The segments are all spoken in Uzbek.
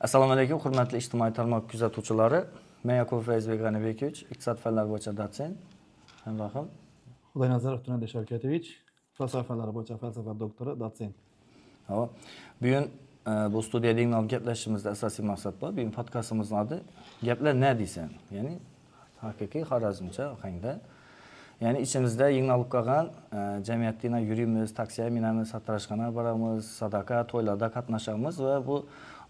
Assalomu alaykum, hurmatli ijtimoiy tarmoq kuzatuvchilari. Men Yakov Fayzbek G'anibekovich, iqtisod fanlari bo'yicha dotsent. Hamrohim Xudoynazarov Tunade Shavkatovich, falsafa fanlari bo'yicha falsafa doktori, dotsent. Hop. Bugun bu studiyada gaplashishimizda asosiy maqsad bor. Bugun podkastimizning adi Gaplar ne deysan? Ya'ni haqiqiy xorazmcha ohangda. Ya'ni ichimizda yig'nalib qolgan jamiyatda yurimiz, taksiga minamiz, sartaroshxona boramiz, sadaqa, to'ylarda qatnashamiz va bu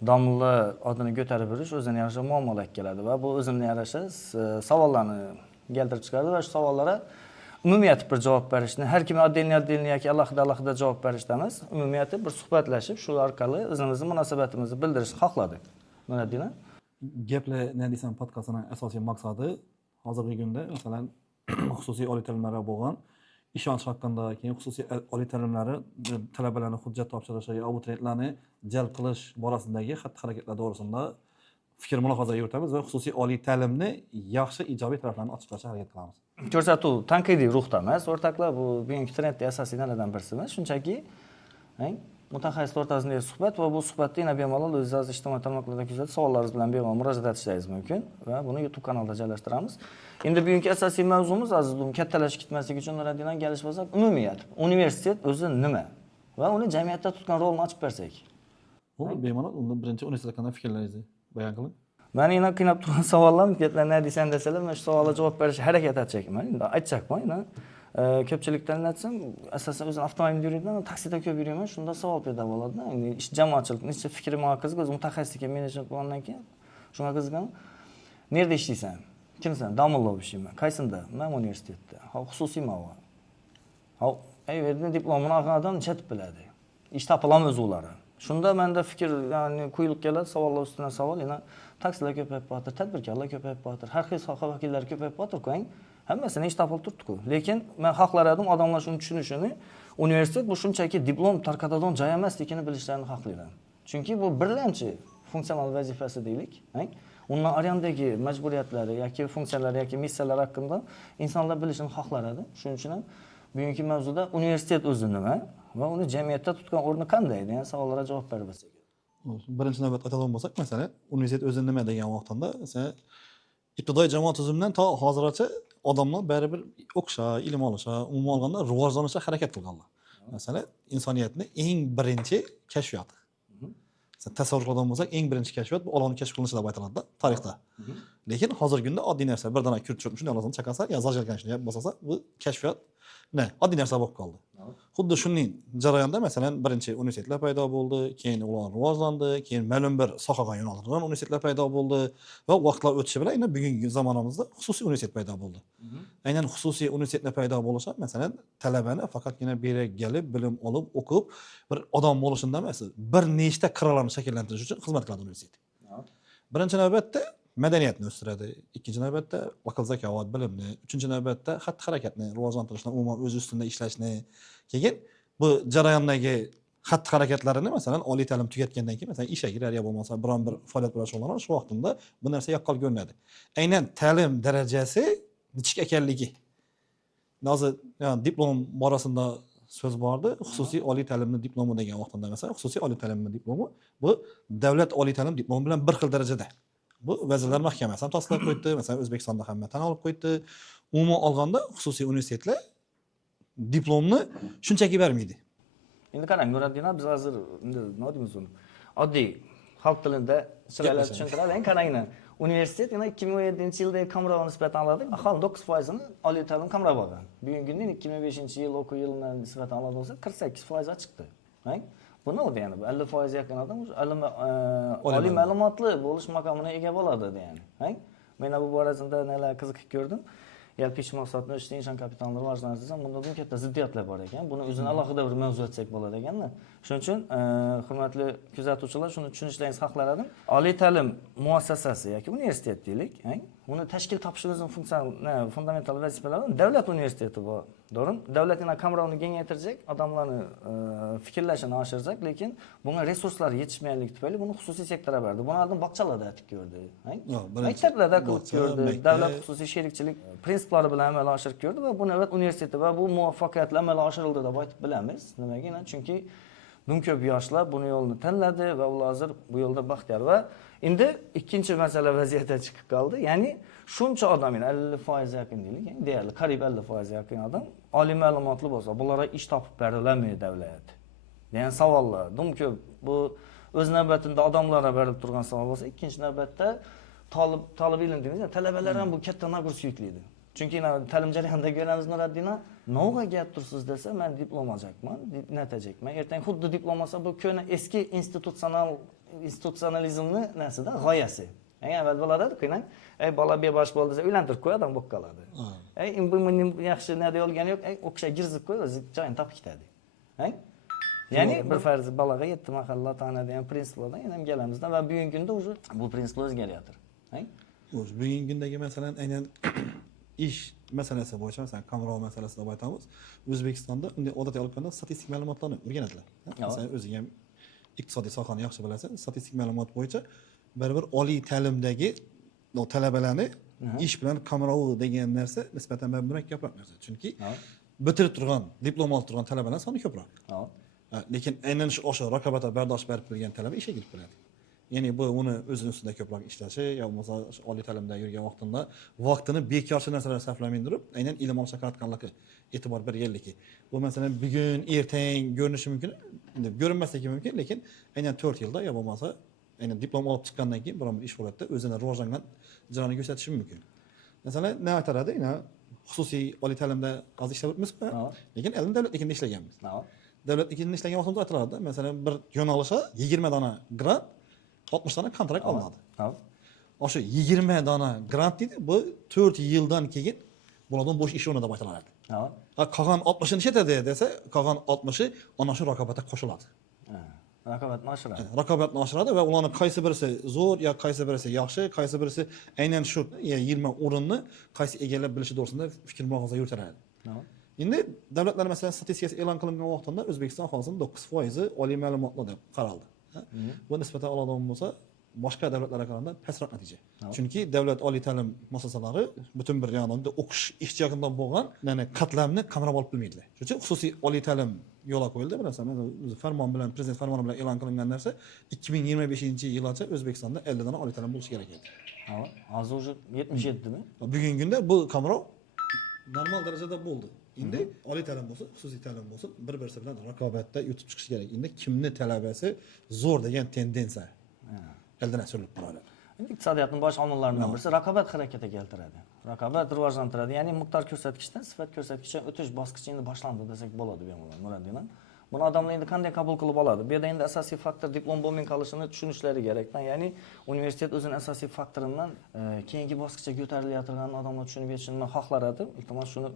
domla odini ko'tarib yurish o'ziga yarasha muammolar keladi va bu o'zimga yarasha savollarni keltirib chiqardi va shu savollarga umumiyatib bir javob berishni, har kim oddiy yoki alohida javob berishdan emas, umumiyatib bir suhbatlashib, shu orqali o'zimizning munosabatimizni bildirishni xohladik. Mana deyna. Gaplar ne deysan podkastining asosiy maqsadi hozirgi kunda masalan xususiy oliy ta'limlarga bo'lgan ishonch haqida, keyin xususiy oliy ta'limlari talabalarni hujjat topshirishi, abituriyentlarni jalb qilish borasidagi xatti-harakatlar to'g'risida fikr mulohaza yuritamiz va xususiy oliy ta'limni yaxshi ijobiy taraflarini ochiqlashga harakat qilamiz. Ko'rsatuv tanqidiy ruhda emas, o'rtoqlar, bu bugungi trendning asosiy narsalardan birisi emas, shunchaki mutaxassislar o'rtasidagi suhbat va bu suhbatda yana bemalol o'zingiz ijtimoiy tarmoqlarda kuzatib savollaringiz bilan bemalol murojaat etishingiz mumkin va buni YouTube kanalida joylashtiramiz. Endi bugungi asosiy mavzumiz aziz do'stlar, kattalashib ketmaslik uchun radiodan gelish bo'lsa, umumiyat, universitet o'zi nima va uni jamiyatda tutgan rolini ochib bersak. Bu bemalol unda birinchi universitet haqida fikrlaringizni bayon qiling. Meni yana qiynab turgan savollar, ketlar ne deysan desalar, men shu savolga javob berishga harakat etacakman. Endi aytchakman, ko'pchilikdan aytsam, asosan o'zim avtomobilda yuribman, taksida ko'p yuraman, shunda savol paydo bo'ladi. Endi ish jamoatchilik, necha fikri menga qiziq, o'zim mutaxassislikka menejer bo'lgandan keyin shunga qiziqman. Nerda ishlaysan? Kimsan? Domla ishlayman. Qaysinda? Men universitetda. Xususiymi va? Yerda diplomini olgan odam chetib biladi. Ish topilami o'zlari. Shunda menda fikr, ya'ni quyilib keladi, savollar ustidan savol, yana taksilar ko'payib qo'yadi, tadbirkorlar ko'payib qo'yadi, har xil soha vakillari ko'payib qo'yadi-ku. Hammasini ish topilib turibdi-ku. Lekin men xohlar edim odamlar shuni tushunishini, universitet bu shunchaki diplom tarqatadigan joy emasligini bilishlarini xohlayman. Chunki bu birlamchi funksional vazifasi deylik, undan oriyandagi majburiyatlari yoki funksiyalari yoki missiyalari haqida insonlar bilishini xohlar edim. Shuning uchun ham bugungi mavzuda universitet o'zi nima va uni jamiyatda tutgan o'rni qanday degan savollarga javob berib bo'lsak. Birinchi navbat aytadigan bo'lsak, masalan, universitet o'zi nima degan vaqtda, masalan, ibtidoiy jamoat tuzimidan to hozirgacha odamlar baribir o'qisha, ilm olisha, umuman olganda rivojlanishga harakat qilganlar. Masalan, insoniyatning eng birinchi kashfiyoti. Tasavvur qiladigan bo'lsak, eng birinchi kashfiyot bu olamni kashf qilinishi deb aytiladi tarixda. Lekin hozirgi kunda oddiy narsa, bir dona kurt chirib shunday olasini chaqasa, yo zajgalgan shunday bo'lsa, bu kashfiyot ne? Oddiy narsa bo'lib qoldi. Xuddi shuning jarayonida masalan birinchi universitetlar paydo bo'ldi, keyin ular rivojlandi, keyin ma'lum bir sohaga yo'naltirilgan universitetlar paydo bo'ldi va vaqtlar o'tishi bilan endi bugungi zamonimizda xususiy universitet paydo bo'ldi. Aynan xususiy universitetlar paydo bo'lishi masalan talabani faqatgina bu yerga kelib, bilim olib, o'qib, bir odam bo'lishidan emas, bir nechta qirralarni shakllantirish uchun xizmat qiladi universitet. Birinchi navbatda madaniyatni o'stiradi, ikkinchi navbatda aql zakovat, bilimni, uchinchi navbatda xatti-harakatni rivojlantirishni, umuman o'z ustida ishlashni, keyin bu jarayondagi xatti-harakatlarini masalan oliy ta'lim tugatgandan keyin masalan ishga girar yo bo'lmasa biron bir faoliyat bilan shug'ullanadi, shu vaqtida bu narsa yaqqol ko'rinadi. Aynan ta'lim darajasi nechik ekanligi. Hozir diplom borasida so'z bordi, xususiy oliy ta'limni diplomi degan vaqtda masalan xususiy oliy ta'limni diplomi bu davlat oliy ta'lim diplomi bilan bir xil darajada. Bu Vazirlar Mahkamasi ham tasdiqlab qo'ydi, masalan O'zbekistonda ham tan olib qo'ydi. Umuman olganda xususiy universitetlar diplomni shunchaki bermaydi. Endi qarang, Nuradina biz hozir nima deymiz uni? Oddiy xalq tilida chiroyli tushuntiradi. Qaranglar, universitet yana 2017-yilda qamrov nisbatan oladi. Aholi 9%ni oliy ta'lim qamrab olgan. Bugungi kunda 2005-yil o'quv yilini nisbatan oladi bo'lsa 48% chiqdi. Bu nima degani? 50% yaqin odam oliy ma'lumotli bo'lish maqomini ega bo'ladi degani. Men bu borasida nelar qiziqib ko'rdim. Yalpish maqsadni ishni inson kapitalini rivojlantirish desam, bunda ham katta ziddiyatlar bor ekan. Buni o'zini alohida bir mavzu etsak bo'ladi ekanda. Shuning uchun hurmatli kuzatuvchilar, shuni tushunishlaringizni xohlar edim. Oliy ta'lim muassasasi yoki universitet deylik, uni tashkil topish o'zining fundamental vazifalari davlat universiteti bor. Doğru. Davlat yana qamrovni kengaytirajak, odamlarni fikrlashini oshirajak, lekin bunga resurslar yetishmaganligi tufayli buni xususiy sektorga berdi. Buni oldin bog'chalarda aytib ko'rdi. Maktablarda qilib ko'rdi. Davlat xususiy sherikchilik prinsiplari bilan amalga oshirib ko'rdi va bu navbat universiteti va bu muvaffaqiyatli amalga oshirildi deb aytib bilamiz. Nimaga? Chunki Dum ko'p yoshlar buni yo'lni tanladi va ular hozir bu yo'lda baxtiyor va endi ikkinchi masala vaziyatga chiqib qoldi. Ya'ni shuncha odam, yani 50% yaqin deylik, yani deyarli qariyb 50% yaqin odam oliy ma'lumotli bo'lsa, bularga ish topib beriladimi davlat? degan savollar. Dum ko'p bu o'z navbatida odamlarga berilib turgan savol bo'lsa, ikkinchi navbatda talab ilm deymiz, talabalar ham bu katta nagruz yuklaydi. Chunki ta'lim jarayonida ko'ramiz Nuriddinga, "Nega gap tursiz?" desa, "Men diplom olacakman, netajakman." Ertaga xuddi diplom olsa, bu ko'na eski institutsionalizmni narsada g'oyasi. Yani avval bo'ladi, qiynang, "Ey bola bebash bo'ldi" desa, uylantirib qo'yadi, ham bo'lib qoladi. "Ey, bu yaxshi nada olgani yo'q, ey o'qishga girzib qo'y, o'zi joyini topib ketadi." Ya'ni bir farz balaga 7 mahalla tanadigan prinsiplardan yana ham kelamizda va bugungi kunda уже bu prinsiplar o'zgaryotir. Bugungi kundagi masalan aynan ish masalasi bo'yicha, masalan, qamrov masalasida aytamiz. O'zbekistonda unday odatiy olib qaraganda statistik ma'lumotlarni o'rganadilar. Masalan, o'zing ham iqtisodiy sohani yaxshi bilasan, statistik ma'lumot bo'yicha baribir oliy ta'limdagi talabalarni ish bilan qamrov degan narsa nisbatan murakkabroq narsa. Chunki bitirib turgan, diplom olib turgan talabalar soni ko'proq. Lekin aynan o'sha raqobatga bardosh berib bilgan talaba ishga kirib keladi. Ya'ni bu uni o'zining ustida ko'proq ishlashi yoki oliy ta'limda yurgan vaqtini bekorchi narsalarga sarflamay turib, aynan ilm olishga qaratganligi e'tibor berganligi. Bu masalan bugun, ertang ko'rinishi mumkin, ko'rinmasligi mumkin, lekin aynan 4 yilda yo bo'lmasa, aynan diplom olib chiqqandan keyin biron bir ish holatda o'zini rivojlangan ijroni ko'rsatishi mumkin. Masalan, nima aytaradi? Xususiy oliy ta'limda hozir ishlab o'tibmiz-ku, lekin ilm davlatligida ishlaganmiz. Davlatligida ishlagan vaqtimizda aytiladi, masalan, bir yo'nalishga 20 dona grant 60 dona kontrakt olinadi. O'sha 20 dona grant deydi, bu 4 yildan keyin bulardan bo'sh ish o'rnida boshlanadi. Qolgan 60'ını ketadi desa, qolgan 60'ı ana shu raqobatga qo'shiladi. Raqobatni oshiradi. Raqobatni oshiradi va ularning qaysi birisi zo'r yo qaysi birisi yaxshi, qaysi birisi aynan shu 20 o'rinni qaysi egallab bilishi to'g'risida fikr mulohaza yuritadi. Endi davlatlar masalan statistikasi e'lon qilingan vaqtda O'zbekiston aholisining 9% oliy ma'lumotli deb qaraldi. Bu nisbatan oladigan bo'lsa, boshqa davlatlarga qaraganda pastroq natija. Chunki davlat oliy ta'lim muassasalari butun bir yonida o'qish ihtiyojidan bo'lgan, ya'ni qatlamni qamrab olib bilmaydilar. Shuning uchun xususiy oliy ta'lim yo'lga qo'yildi. Masalan, farmon bilan, prezident farmoni bilan e'lon qilingan narsa 2025-yilgacha O'zbekistonda 50 dona oliy ta'lim bo'lishi kerak edi. Hozir уже 77 mi? Bugungi kunda bu qamrov normal darajada bo'ldi. Endi oliy ta'lim bo'lsa, xususiy ta'lim bo'lsa, bir-birisi bilan raqobatda yutib chiqish kerak. Endi kimni talabasi zo'r degan tendensiya eldan surilib turadi. Iqtisodiyotning bosh omillaridan birisi raqobat harakatga keltiradi. Raqobat rivojlantiradi. Ya'ni miqdor ko'rsatkichdan sifat ko'rsatkichiga o'tish bosqichi endi boshlandi desak bo'ladi bemalol Nuriddin. Buni odamlar endi qanday qabul qilib oladi? Bu yerda endi asosiy faktor diplom bo'lmay qolishini tushunishlari kerak. Ya'ni universitet o'zining asosiy faktoridan keyingi bosqichga ko'tarilayotgan odamlar tushunib yetishini xohlar edim. Iltimos shuni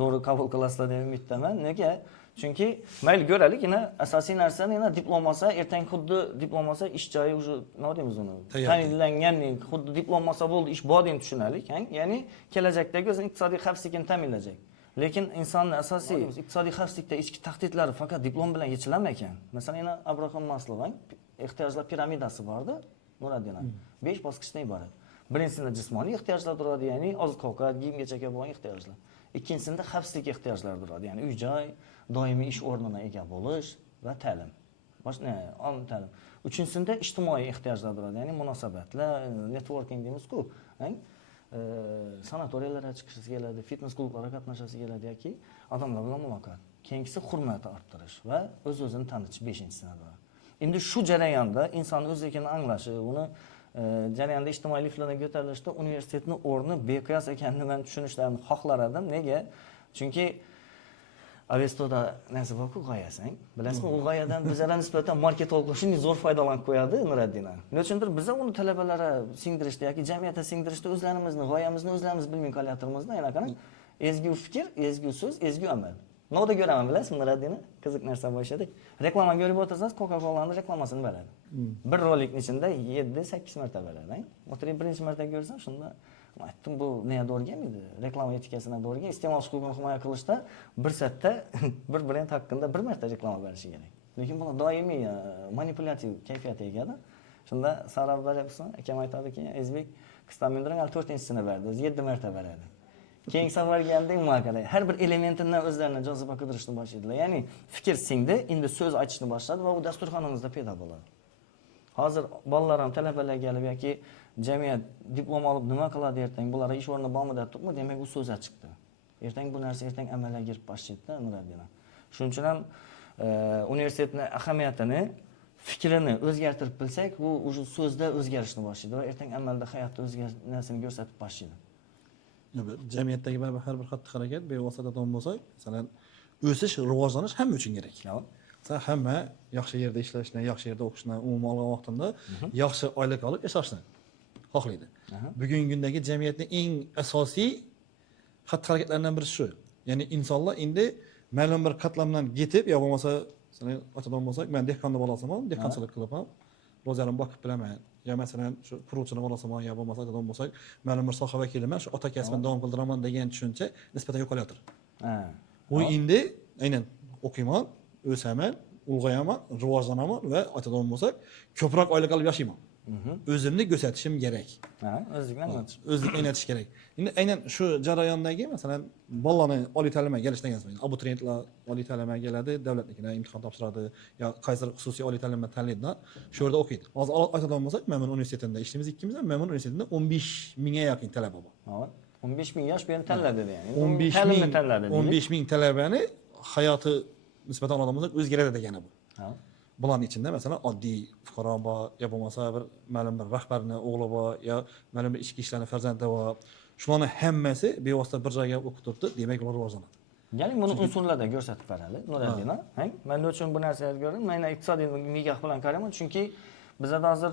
doğru qabul qilasizlar deb umiddaman. Nega? Chunki mayli ko'raylik, yana asosiy narsani yana diplom olsa, ertaga xuddi diplom olsa ish joyi уже nima deymiz uni? Tayinlanganning xuddi diplom olsa bo'ldi, ish bor deb tushunaylik. Ya'ni kelajakdagi o'zining iqtisodiy xavfsizligini ta'minlajak. Lekin insonning asosiy iqtisodiy xavfsizlikda ichki tahdidlari faqat diplom bilan yechilmas ekan. Masalan, yana Abraham Maslow ehtiyojlar piramidasi bordi, Nuriddin. 5 bosqichdan iborat. Birinchisida jismoniy ehtiyojlar turadi, ya'ni oziq-ovqat, kiyim-kechakka bo'lgan ehtiyojlar. Ikkinchisida xavfsizlik ehtiyojlari turadi, ya'ni uy-joy, doimiy ish o'rnina ega bo'lish va ta'lim. Oliy ta'lim. Uchinchisida ijtimoiy ehtiyojlar turadi, ya'ni munosabatlar, networking deymiz-ku. Sanatoriyalarga chiqishisi keladi, fitness klublarga qatnashishisi keladi yoki odamlar bilan muloqot. Keyingisi hurmatni orttirish va o'z-o'zini tanitish 5-sinada. Endi shu jarayonda inson o'zligini anglashi, uni jarayonda ijtimoiy liflardan ko'tarilishda universitetning o'rni beqiyos ekanini men tushunishlarini xohlar edim. Nega? Chunki Aristoda narsa borku g'oyasi, bilasizmi? U g'oyadan bizlarga nisbatan marketologlar shunday zo'r foydalanib qo'yadi Nuriddin. Nima uchundir biz uni talabalarga singdirishda yoki jamiyatga singdirishda o'zlarimizni, g'oyamizni o'zlarimiz bilmay qolyatirmizda, yana qani ezgu fikr, ezgu so'z, ezgu amal. Nima ko'raman bilasizmi Nuriddin? Qiziq narsa bo'lishadik. Reklama ko'rib o'tirsangiz, Coca-Cola'ning reklamasini beradi. Bir rolikning ichida 7-8 marta beradi. O'tirib birinchi marta ko'rsam, shunda aytdim, bu nega to'g'rigamidi? Reklama etikasini to'g'riga, iste'mol huquqini himoya qilishda bir satda bir brend haqida bir marta reklama berishi kerak. Lekin buni doimiy manipulyativ kayfiyatga egada. Shunda Sarab Barabson akam aytadiki, Ezbek qisqa mindirang 4-sini berdi, o'zi 7 marta beradi. Keyingi safarga ham nima qarang, har bir elementidan o'zlarini joziba qidirishni boshlaydilar. Ya'ni fikr singdi, endi so'z aytishni boshladi va u dasturxoningizda paydo bo'ladi. Hozir bolalar ham talabalar kelib yoki jamiyat diplom olib nima qiladi ertaga, bular ish o'rni bormi deb turibmi, demak u so'z chiqdi. Ertaga bu narsa ertaga amalga kirib boshlaydi-da, Nuriddin. Shuning uchun ham universitetning ahamiyatini, fikrini o'zgartirib bilsak, u o'sha so'zda o'zgarishni boshlaydi va ertaga amalda hayotda o'zgar narsani ko'rsatib boshlaydi. Jamiyatdagi har bir xatti harakat bevosita bo'lsa, masalan, o'sish, rivojlanish hamma uchun kerak. Sen hamma yaxshi yerda ishlashni, yaxshi yerda o'qishni, umuman olgan vaqtida yaxshi oylik olib yashashni xohlaydi. Bugungi kundagi jamiyatning eng asosiy xatti harakatlaridan biri shu. Ya'ni insonlar endi ma'lum bir qatlamdan yetib, yo bo'lmasa, masalan, otadan bo'lsak, men dehqonni bolasiman, dehqonchilik qilaman, ro'zarimni boqib bilaman. Ya masalan, shu quruvchini bolasiman, yo bo'lmasa, otadan bo'lsak, ma'lum bir soha vakiliman, shu ota kasbini davom qildiraman degan tushuncha nisbatan yo'qolayotir. U endi aynan o'qiyman, o'saman, ulg'ayaman, rivojlanaman va otadan bo'lsak, ko'proq oylik olib yashayman. O'zimni ko'rsatishim kerak. O'zimni o'ynatish kerak. Endi aynan shu jarayondagi, masalan, bolalarni oliy ta'limga kelish degan so'z. Abituriyentlar oliy ta'limga keladi, davlatnikidan imtihon topshiradi, yo qaysi xususiy oliy ta'limni tanlaydi, shu yerda o'qiydi. Hozir otadan bo'lsak, Memon universitetida ishlaymiz ikkimiz ham, Memon universitetida 15 mingga yaqin talaba bor. 15 ming yosh bilan tanladi ya'ni. 15 ming talabani hayoti nisbatan oladigan o'zgaradi degani bu. Bularning ichida masalan oddiy fuqaro bor, yo bo'lmasa bir ma'lum bir rahbarning o'g'li bor, yo ma'lum bir ichki ishlarning farzandi bor. Shularning hammasi bevosita bir joyga o'qib turibdi, demak ular rivojlanadi. Ya'ni buni unsurlarda ko'rsatib beradi, Nuriddin. Men uchun bu narsani ko'rdim. Men iqtisodiy nigah bilan qarayman, chunki bizda hozir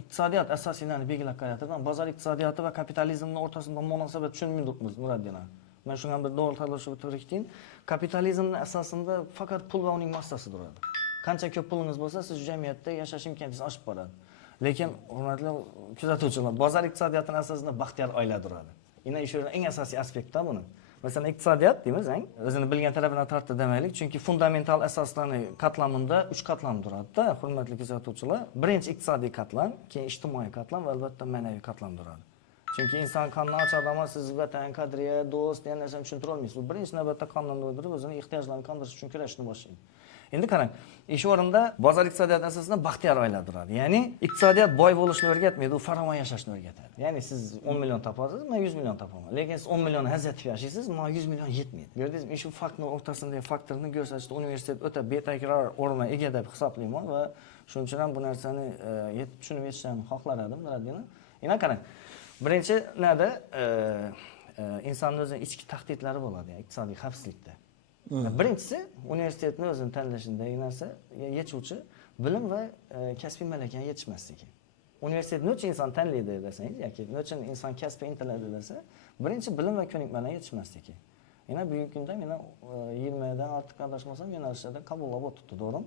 iqtisodiyot asosiylarini belgilab qo'yapti. Bozor iqtisodiyoti va kapitalizmning o'rtasida munosabat tushunmayapmiz, Nuriddin. Men shunga bir to'g'ri talashib o'tirishdim. Kapitalizmning asosida faqat pul va uning massasi turadi. Qancha ko'p pulingiz bo'lsa, siz jamiyatda yashash imkoningiz oshib boradi. Lekin hurmatli kuzatuvchilar, bozor iqtisodiyotining asosida baxtiyor oila turadi. Yana shu eng asosiy aspektda buni. Masalan, iqtisodiyot deymiz, o'zini bilgan tarafidan tortdi demaylik, chunki fundamental asoslarning qatlamida 3 qatlam turadi-da, hurmatli kuzatuvchilar. Birinchi iqtisodiy qatlam, keyin ijtimoiy qatlam va albatta ma'naviy qatlam turadi. Chunki inson qonni ochadimi, siz vatan, qadriya, do'st degan narsani tushuntira olmaysiz. U birinchi navbatda qonni o'ldirib, o'zining ehtiyojlarini qondirish uchun kurashishni boshlaydi. Endi qarang, ish o'rinda bozor iqtisodiyoti asosida baxtiyor oila turadi. Ya'ni iqtisodiyot boy bo'lishni o'rgatmaydi, u farovon yashashni o'rgatadi. Ya'ni siz 10 million topasiz, men 100 million topaman. Lekin siz 10 million hazatib yashaysiz, menga 100 million yetmaydi. Ko'rdingizmi? Shu faktning o'rtasidagi faktorni ko'rsatishda universitet o'ta betakror o'rma ega deb hisoblayman va shuning uchun ham bu narsani tushunib yetishni xohlar edim, Nuriddin. Yana qarang. Birinchi nada insonning o'zining ichki tahdidlari bo'ladi, iqtisodiy xavfsizlikda. Birinchisi universitetni o'zini tanlashidagi narsa yechuvchi bilim va kasbiy malakani yetishmasligi. Universitet nechun inson tanlaydi desangiz yoki nechun inson kasbga intiladi desa, birinchi bilim va ko'nikmalar yetishmasligi. Yana bugungi kunda meni 20 dan ortiq adashmasam yo'nalishlarda qabullab o'tibdi, to'g'rimi?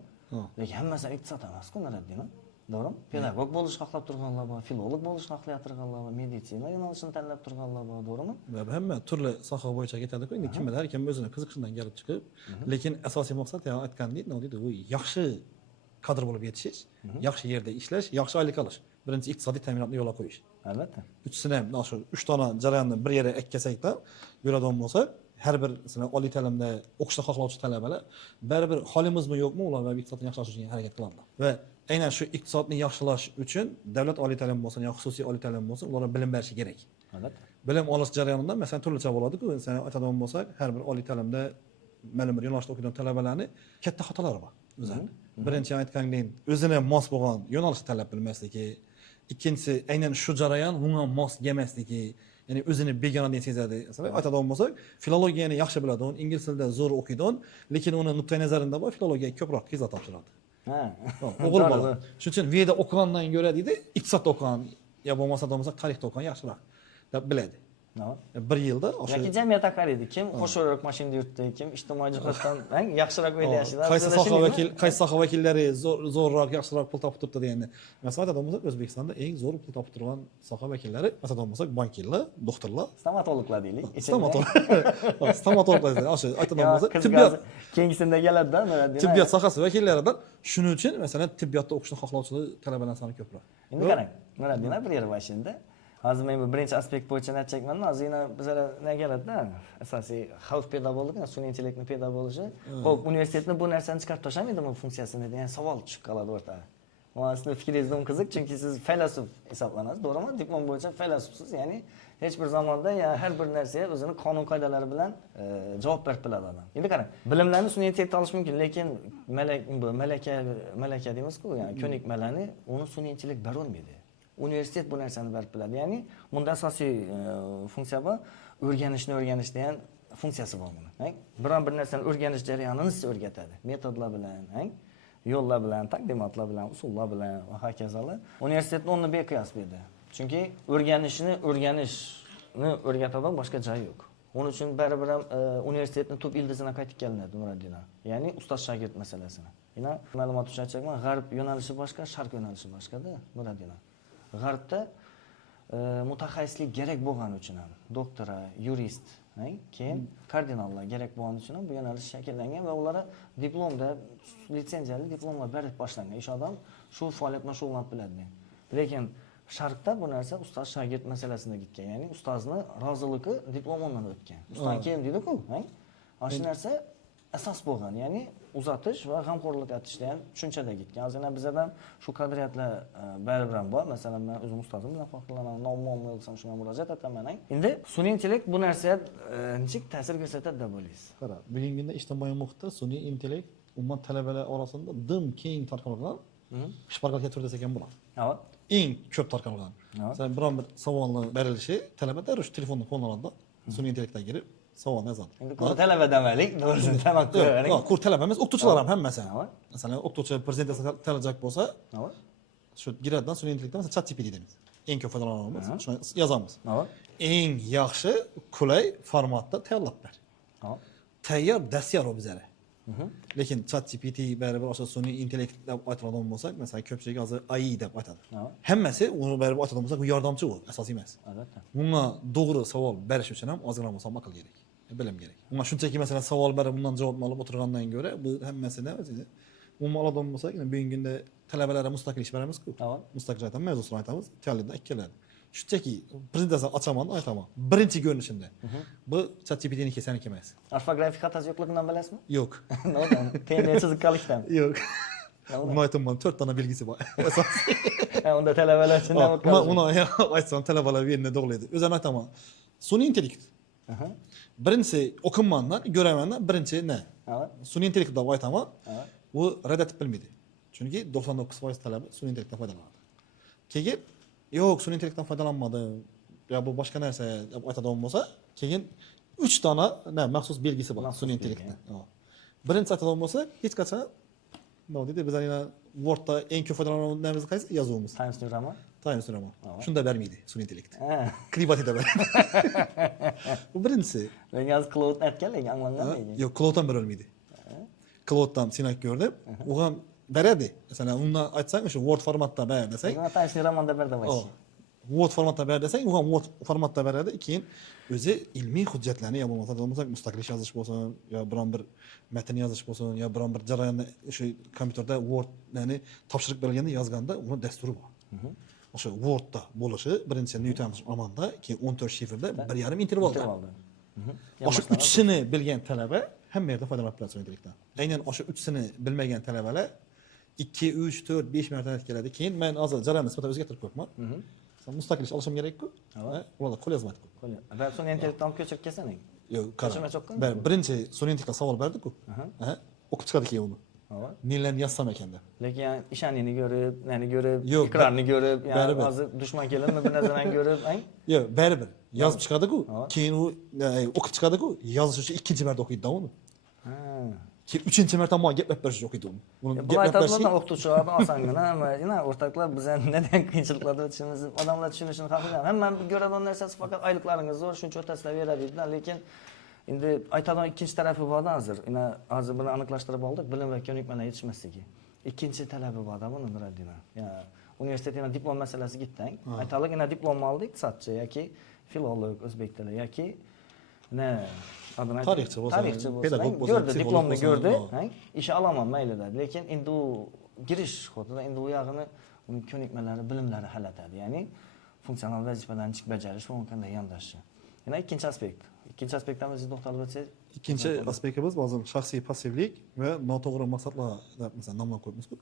Lekin hammasi iqtisod emas-ku, Nuriddin. To'g'rimi? Pedagog bo'lishni xohlab turganlar bor, filolog bo'lishni xohlayotirganlar bor, meditsina yo'nalishini tanlab turganlar bor, to'g'rimi? Hamma turli soha bo'yicha ketadi-ku. Endi kimlar har kim o'zining qiziqishidan kelib chiqib, lekin asosiy maqsad ya aytgandek, nima deydi, u yaxshi kadr bo'lib yetishish, yaxshi yerda ishlash, yaxshi oylik olish. Birinchi iqtisodiy ta'minotni yo'lga qo'yish. Albatta. Uchisini ham shu 3 dona jarayonni bir yerga ekkasakda yuradigan bo'lsa, har bir oliy ta'limda o'qishni xohlovchi talabalar baribir xolimizmi yo'qmi, ular va iqtisodni yaxshilash uchun harakat qiladi. Va aynan shu iqtisodni yaxshilash uchun davlat oliy ta'lim bo'lsin yoki xususiy oliy ta'lim bo'lsin, ularga bilim berish kerak. Albatta. Bilim olish jarayonida masalan turlicha bo'ladi-ku. Sen aytadigan bo'lsak, har bir oliy ta'limda ma'lum bir yo'nalishda o'qigan talabalarning katta xatolari bor. O'zini. Birinchi aytgandek, o'zini mos bo'lgan yo'nalishni tanlab bilmasligi, ikkinchisi aynan shu jarayon unga mos kelmasligi, ya'ni o'zini begona deb sezadi. Masalan, aytadigan bo'lsak, filologiyani yaxshi biladi, ingliz tilida zo'r o'qiydi, lekin uni nuqtai nazarida bor filologiyaga ko'proq tezda topshiradi. O'g'il bola. Shuning uchun Veda o'qigandan ko'ra deydi, iqtisodda o'qigan, yo bo'lmasa tarixda o'qigan yaxshiroq deb biladi. Bir yilda o'sha yoki jamiyatga qaraydi, kim qo'shroq mashinada yuribdi, kim ijtimoiy jihatdan yaxshiroq o'yda yashaydi. Qaysi soha vakillari zo'rroq, yaxshiroq pul topib turibdi deganda. Masalan, aytadigan O'zbekistonda eng zo'r pul topib turgan soha vakillari, masalan, bo'lsak, bankirlar, doktorlar, stomatologlar deylik. Stomatologlar, o'sha aytadigan bo'lsak, tibbiyot kengisida keladi-da, tibbiyot sohasi vakillaridan. Shuning uchun, masalan, tibbiyotda o'qishni xohlovchi talabalar soni ko'proq. Endi qarang, Nuriddin bir yer boshida Hozir men bu birinchi aspekt bo'yicha aytayapman. Hozir yana bizlar nima keladi-da? Asosiy xavf paydo bo'ldi, sun'iy intellektning paydo bo'lishi. Xo'p, universitetni bu narsani chiqarib tashlamaydimi bu funksiyasini degan savol tushib qoladi o'rtaga. Mana sizning fikringiz ham qiziq, chunki siz faylasuf hisoblanasiz, to'g'rimi? Diplom bo'yicha faylasufsiz, ya'ni hech bir zamonda ya har bir narsaga o'zining qonun qoidalari bilan javob berib biladi odam. Endi qarang, bilimlarni sun'iy intellekt olish mumkin, lekin malaka deymiz-ku, ya'ni ko'nikmalarni uni sun'iy intellekt bera olmaydi. Universitet bu narsani berib biladi. Ya'ni bunda asosiy funksiya bor, o'rganish degan funksiyasi bor buni. Biron bir narsani o'rganish jarayonini siz o'rgatadi. Metodlar bilan, yo'llar bilan, taqdimotlar bilan, usullar bilan va hokazolar. Universitetni o'rni beqiyos berdi. Chunki o'rganishni o'rgatadigan boshqa joy yo'q. Uning uchun baribir ham universitetning top ildizini qaytib kelinadi Nuriddin. Ya'ni ustoz shogird masalasini. Yana ma'lumot uchun aytmoqman, g'arb yo'nalishi boshqa, sharq yo'nalishi boshqa-da Nuriddin. G'arbda mutaxassislik kerak bo'lgani uchun ham doktora, yurist, keyin kardinallar kerak bo'lgani uchun ham bu yo'nalish shakllangan va ular diplomda litsenziyali diplomlar berib boshlangan. Ish odam shu faoliyat bilan shug'ullanib biladi. Lekin sharqda bu narsa ustoz shogird masalasida ketgan. Ya'ni ustozni roziligi diplomdan o'tgan. Ustoz keyin deydi-ku, ana shu narsa asos bo'lgan. Ya'ni uzatish va g'amxo'rlik etishda ham tushunchada ketgan. Hozir bizdan shu qadriyatlar baribir ham bor. Masalan, men o'zim ustozim bilan faxrlanaman, nomimni olsam shunga murojaat etaman. Endi sun'iy intellekt bu narsaga nechik ta'sir ko'rsatadi deb o'ylaysiz? Qara, bugungi kunda ijtimoiy muhitda sun'iy intellekt umuman talabalar orasida dim keng tarqalgan ishbargalka tur desak ham bo'ladi. Evet. Eng ko'p tarqalgan. Masalan, biron bir savolni berilishi talabada shu telefonni qo'llanadi, sun'iy intellektga kirib savol yozadi. Endi ko'r talaba demaylik, to'g'risini tamak qo'yaylik. Yo'q, ko'r talaba emas, o'qituvchilar ham hammasi. Masalan, o'qituvchi prezentatsiya talajak bo'lsa, shu giraddan sun'iy intellektdan masalan ChatGPT deymiz. Eng ko'p foydalanamiz. Shuni yozamiz. Eng yaxshi qulay formatda tayyorlab ber. Tayyor dastyor o bizlar. Lekin ChatGPT baribir o'sha sun'iy intellekt deb aytiladigan bo'lsak, masalan, ko'pchilik hozir AI deb aytadi. Hammasi uni baribir aytadigan bo'lsak, u yordamchi u, asosiy emas. Albatta. Bunga to'g'ri savol berish uchun ham ozgina bo'lsa aql kerak. Bilim kerak. Unga shunchaki masalan savol berib bundan javobni olib o'tirgandan ko'ra, bu hammasini o'zi umuman oladigan bo'lsak, bugungi kunda talabalarga mustaqil ish beramiz-ku. Mustaqil aytamiz, mavzusini aytamiz, tayyorlaydi, ikkaladi. Shunchaki prezentatsiya ochaman, aytaman. Birinchi ko'rinishimda. Bu ChatGPT'niki seniki emas. Ortografik xatasi yo'qligidan bilasizmi? Yo'q. Nima? Tengli chiziq qolishdan. Yo'q. Buni aytaman, 4 dona belgisi bor. Asosiy. Unda talabalar uchun nima qiladi? Uni aytsam talabalar endi to'g'rilaydi. O'zim aytaman. Sun'iy intellekt. Birinchi o'qimandan, ko'ramandan birinchi ne? Sun'iy intellekt deb aytaman. U rad etib bilmaydi. Chunki 99% talaba sun'iy intellektdan foydalanadi. Keyin yo'q, sun'iy intellektdan foydalanmadim. Ya bu boshqa narsa deb aytadigan bo'lsa, keyin 3 dona maxsus belgisi bor sun'iy intellektda. Birinchi aytadigan bo'lsa, hech qachon nima deydi, biz yana Wordda eng ko'p foydalanadiganimiz qaysi? Yozuvimiz. Times New Roman. Times New Roman. Shunda bermaydi sun'iy intellekt. Klibatida beradi. Bu birinchisi. Men yoz Cloud aytgan, lekin anglangan lekin. Yo'q, Clouddan berilmaydi. Clouddan senat ko'rdim. U ham beradi. Masalan, undan aytsang, o'sha Word formatda ber desang, Times New Roman'da berdi voy. Word formatda ber desang, u ham Word formatda beradi. Keyin o'zi ilmiy hujjatlarni ya bo'lmasa, mustaqil yozish bo'lsin, yo biron bir matn yozish bo'lsin, yo biron bir jarayonni o'sha kompyuterda Wordni topshiriq berilganda yozganda uni dasturi bor. O'sha Wordda bo'lishi birinchi Newton Roman'da, keyin 14 shifrda 1,5 intervalda. O'sha 3sini bilgan talaba hamma yerda foydalanib turadi sun'iy intellektdan. Aynan o'sha 3sini bilmagan talabalar 2, 3, 4, 5 marta keladi. Keyin men hozir jarayonni nisbatan o'zgartirib qo'yibman. Mustaqil ish olishim kerak-ku. Ular qo'l yozmaydi-ku. Ben sun'iy intellektdan ko'chirib kelsaning. Yo'q, qara. Birinchi sun'iy intellektga savol berdik-ku. O'qib chiqadi keyin uni. Nelarni yozsam ekanda. Lekin ishoningni ko'rib, nani ko'rib, ekronni ko'rib, ya'ni hozir dushman kelinmi bir narsadan ko'rib, Yo'q, baribir yozib chiqadi-ku. Keyin u o'qib chiqadi-ku, yozish uchun ikkinchi marta o'qiydi uni. Keyin uchinchi marta men gaplab berish o'qiydi uni. Buni gaplab berishni o'qituvchilardan osongina, ammo o'rtoqlar biz ham neden qiyinchiliklarda o'tishimizni odamlar tushunishini xohlayman. Hamma ko'radigan narsasi faqat oyliklaringiz zo'r, shuncha o'tasizlar beradi, lekin endi aytadigan ikkinchi tarafi bor hozir. Hozir buni aniqlashtirib oldik, bilim va ko'nikmalar yetishmasligi. Ikkinchi talabi bor buni Nuriddin. Ya'ni universitetda diplom masalasi ketding. Aytalik, diplomni oldik, iqtisodchi yoki filolog, o'zbek tili yoki tarixchi bo'lsa, pedagog bo'lsa, ko'rdi, diplomni ko'rdi, ish olaman mayli dedi. Lekin endi u girish xotida endi u yog'ini uning ko'nikmalari, bilimlari hal etadi. Ya'ni funksional vazifalarni bajarish va unga qanday yondashishi. Yana ikkinchi aspekt. Ikkinchi aspektdan biz to'xtalib o'tsak, ikkinchi aspektimiz ba'zan shaxsiy passivlik va noto'g'ri maqsadlar deb masalan nomlab qo'yibmiz-ku.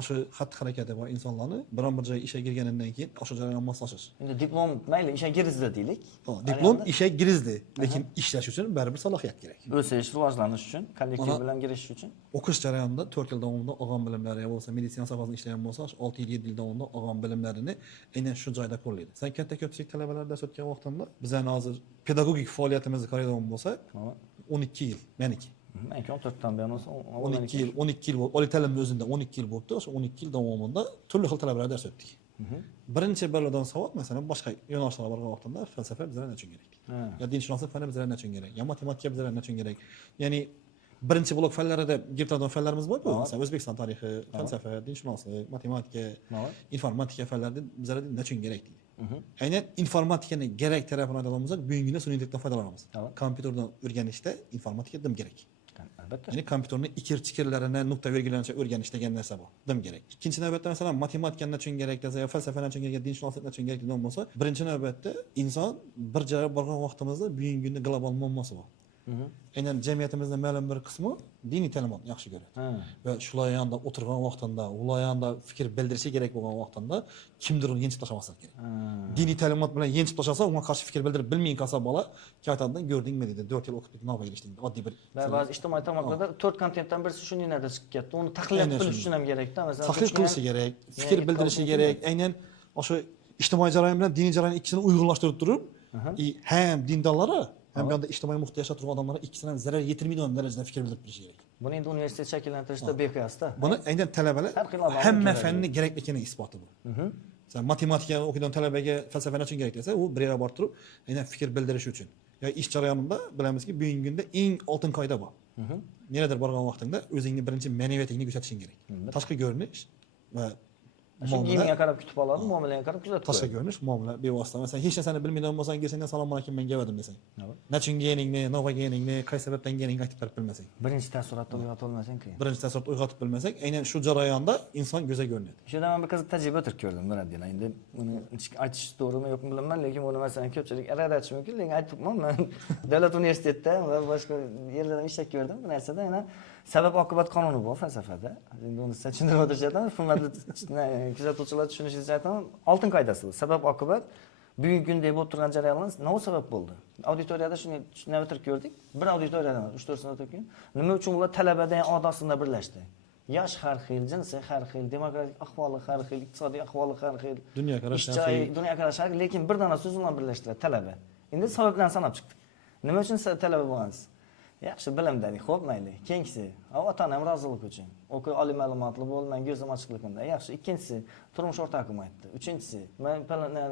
O'sha xatti-harakati bor insonlarni biron bir joyga ishga kirganidan keyin o'sha jarayonga moslashish. endi diplom mayli ishga kirizdi deylik. Diplom ishga kirizdi, lekin ishlash uchun baribir salohiyat kerak. O'sish, rivojlanish uchun, kollektiv bilan kirishish uchun. O'qish jarayonida 4 yil davomida olgan bilimlari ya bo'lsa, meditsina sohasida ishlagan bo'lsa, 6 yil, 7 yil davomida olgan bilimlarini aynan shu joyda qo'llaydi. Sen katta ko'pchilik talabalar dars o'tgan vaqtimda bizning hozir pedagogik faoliyatimizni qaraydigan bo'lsak, 12 yil, meniki. Menki 14 dan buyon bo'lsa, 12 yil bo'lib, oliy ta'limni o'zida 12 yil bo'libdi. O'sha 12 yil davomida turli xil talabalar dars o'tdik. Birinchi biridan savol, masalan, boshqa yo'nalishlarga borgan vaqtimda falsafa bizga nechun kerak? Ya dinshunoslik fani bizga nechun kerak? Ya matematika bizga nechun kerak? Ya'ni birinchi blok fanlarida girib fanlarimiz bor-ku. Masalan, O'zbekiston tarixi, falsafa, dinshunoslik, matematika, informatika fanlarida bizga nechun kerak deydi. Aynan informatikani kerak tarafini aytadigan bo'lsak, bugungi kunda sun'iy intellektdan foydalanamiz. Kompyuterdan o'rganishda informatika dim kerak. Albatta. Ya'ni kompyuterni ikir-chikirlarini nuqta belgilanishga o'rganish degan narsa bor. Dim kerak. Ikkinchi navbatda masalan matematikani nechun kerak desa, yo falsafani nechun kerak, dinshunoslikni nechun kerak degan bo'lsa, birinchi navbatda inson bir joyga borgan vaqtimizda bugungi kunda global muammosi bor. Aynan jamiyatimizning ma'lum bir qismi diniy ta'limotni yaxshi ko'radi. Va shular yonida o'tirgan vaqtida, ular yonida fikr bildirishi kerak bo'lgan vaqtida kimdir uni yenchib tashlamaslik kerak. Diniy ta'limot bilan yenchib tashlasa, unga qarshi fikr bildirib bilmayin qolsa bola, kaytadan gördingmi dedi, 4 yil o'qib navga erishdim. Oddiy bir. Ba'zi ijtimoiy tarmoqlarda 4 kontentdan birisi shunday narsa chiqib ketdi. Uni tahlil qilish uchun ham kerak-da, masalan. Tahlil qilishi kerak, fikr bildirishi kerak. Aynan o'sha ijtimoiy jarayon bilan diniy jarayon ikkisini uyg'unlashtirib turib, ham dindorlari hem bir anda ijtimoiy muhitda yashab turgan odamlarga ikkisidan zarar yetirmaydigan darajada fikr bildirib berish kerak. Buni endi universitet shakllantirishda beqiyosda. Buni aynan talabalar hamma fanni kerakligini isboti bu. Sen matematika o'qigan talabaga falsafa nechun kerak desa, u bir yerga borib turib, aynan fikr bildirish uchun. Ya ish jarayonida bilamizki, bugungi kunda eng oltin qoida bor. Neradir borgan vaqtingda o'zingni birinchi ma'naviyatingni ko'rsatishing kerak. Tashqi ko'rinish va shu kiyimiga qarab kutib oladi, muomalaga qarab kuzatib tashqi ko'rinish, muomala bevosita. Masalan, hech narsani bilmaydigan bo'lsang, kelsangdan assalomu alaykum men keldim desang. Nechun kelganingni, nima kelganingni, qaysi sababdan kelganingni aytib berib bilmasang. Birinchi taassurotni uyg'otib olmasang qiyin. Birinchi taassurotni uyg'otib bilmasang, aynan shu jarayonda inson go'zal ko'rinadi. Shunda men bir qiziq tajriba o'tirib ko'rdim, Nuradin. Endi buni aytish to'g'rimi yo'qmi bilmayman, lekin buni masalan ko'pchilik rad etishi mumkin, lekin aytibman men davlat universitetida va boshqa yerlarda ishlab ko'rdim bu narsada. Yana sabab oqibat qonuni bor falsafada. Endi uni siz tushuntirib o'tirsam, hurmatli kuzatuvchilar tushunishingizni aytaman. Oltin qoidasi bu. Sabab oqibat bugungi kunda bo'lib turgan jarayonlar nima sabab bo'ldi? Auditoriyada shuni o'tirib ko'rdik. Bir auditoriyadan 3-4 soat o'tgan. Nima uchun ular talabadan odasida birlashdi? Yosh har xil, jinsi har xil, demokratik ahvoli har xil, iqtisodiy ahvoli har xil, dunyoqarash har xil, lekin bir dona so'z bilan birlashtiradi talaba. Endi sabablarni sanab chiqdik. Nima uchun talaba bo'lgansiz? Yaxshi bilimdagi, xo'p mayli. Keyingisi, ota-onam rozilik uchun. O'qiy oliy ma'lumotli bo'l, men ko'zim ochiqligimda. Yaxshi, ikkinchisi, turmush o'rtog'im aytdi. Uchinchisi, men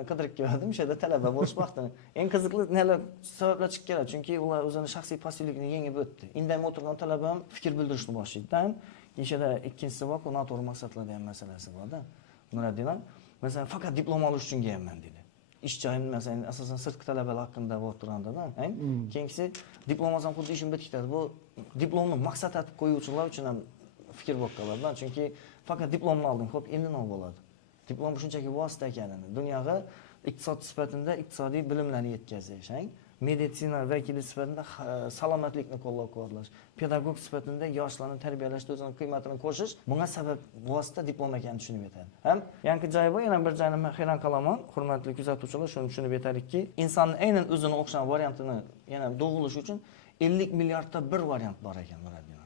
qidirib keldim, o'sha yerda talaba bo'lish vaqtini. Eng qiziqli nelar sabablar chiqib keladi, chunki ular o'zining shaxsiy passivligini yengib o'tdi. Indamay o'tirgan talaba ham fikr bildirishni boshlaydi. Ishida ikkinchisi bor, noto'g'ri maqsadlar degan masalasi bor-da. Nuradin, masalan, faqat diplom olish uchun kelganman dedi. Ish joyim masalan asosan sirtqi talabalar haqida bo'lib turganda-da. Keyingisi diplom olsam xuddi ishim bitib ketadi. Bu diplomni maqsad etib qo'yuvchilar uchun ham fikr bo'lib qoladi. Chunki faqat diplomni olding, xo'p, endi nima bo'ladi? Diplom shunchaki vosita ekanini, dunyoga iqtisod sifatida iqtisodiy bilimlarni yetkazish, meditsina vakili sifatida salomatlikni qo'llab-quvvatlash, pedagog sifatida yoshlarni tarbiyalashda o'zining qiymatini qo'shish, bunga sabab vosita diplom ekanini tushunib yetadi. Ham yangi joyi bor, yana bir joyni men hayron qolaman, hurmatli kuzatuvchilar, shuni tushunib yetadiki, insonning aynan o'zini o'xshagan variantini yana tug'ilish uchun 50 milliardta bir variant bor ekan, Nuradin.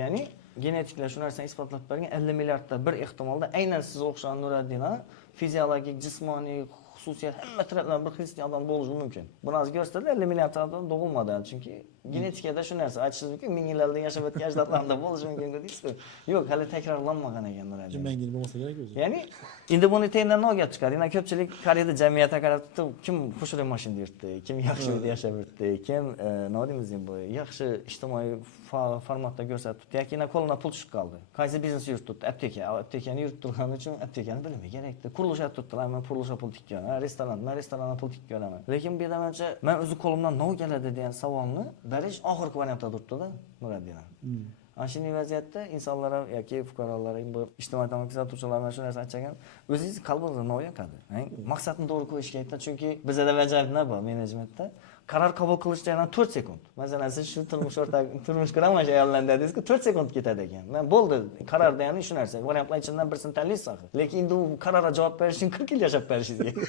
Ya'ni genetiklar shu narsani isbotlab bergan 50 milliardta bir ehtimolda aynan sizga o'xshagan Nuradin fiziologik, jismoniy xususiyat hamma tarafdan bir xristian odam bo'lishi mumkin. Buni hozir ko'rsatadi, 50 milliard odam tug'ilmadi, chunki genetikada shu narsa aytishingiz mumkin, ming yillarda yashab o'tgan ajdodlarda bo'lishi mumkin deysiz-ku. Yo'q, hali takrorlanmagan ekan Nuradin. Mangi bo'lmasa kerak o'zi. Ya'ni endi buni tayindan olib chiqadi. Yana ko'pchilik qaraydi jamiyatga qarab, kim xushro'y mashina yurtdi, kim yaxshi uyda yashab yurtdi, kim nima deymiz bu yaxshi ijtimoiy formatda ko'rsatdi, yoki qo'lina pul tushib qoldi. Qaysi biznes yuritdi? Aptekani yuritib turgani uchun aptekani bilimi kerakdi. Qurilish yurtdilar, men qurilishga pul tikkan. Restorandan pul tikib beraman. Lekin bu yerda men o'zi qo'limdan nima keladi degan savolni berish oxirgi variantda turibdi-da, Nuradin. Ana shunday vaziyatda insonlar ham yoki fuqarolar bu ijtimoiy tarmoq kuzatuvchilar mana shu narsa aytgan, o'zingiz qalbingizga nima yoqadi? Maqsadni to'g'ri qo'yish kerakda, chunki bizda ajoyib nima bor menejmentda? Qaror qabul qilishda yana 4 sekund. Masalan, siz shu turmush quraman shu ayollar dedingiz-ku, 4 sekund ketadi ekan. Men bo'ldi, qarorda ya'ni shu narsa. Variantlar ichidan birisini tanlaysiz axir. Lekin endi u qarorga javob berish uchun 40 yil yashab berishingiz kerak.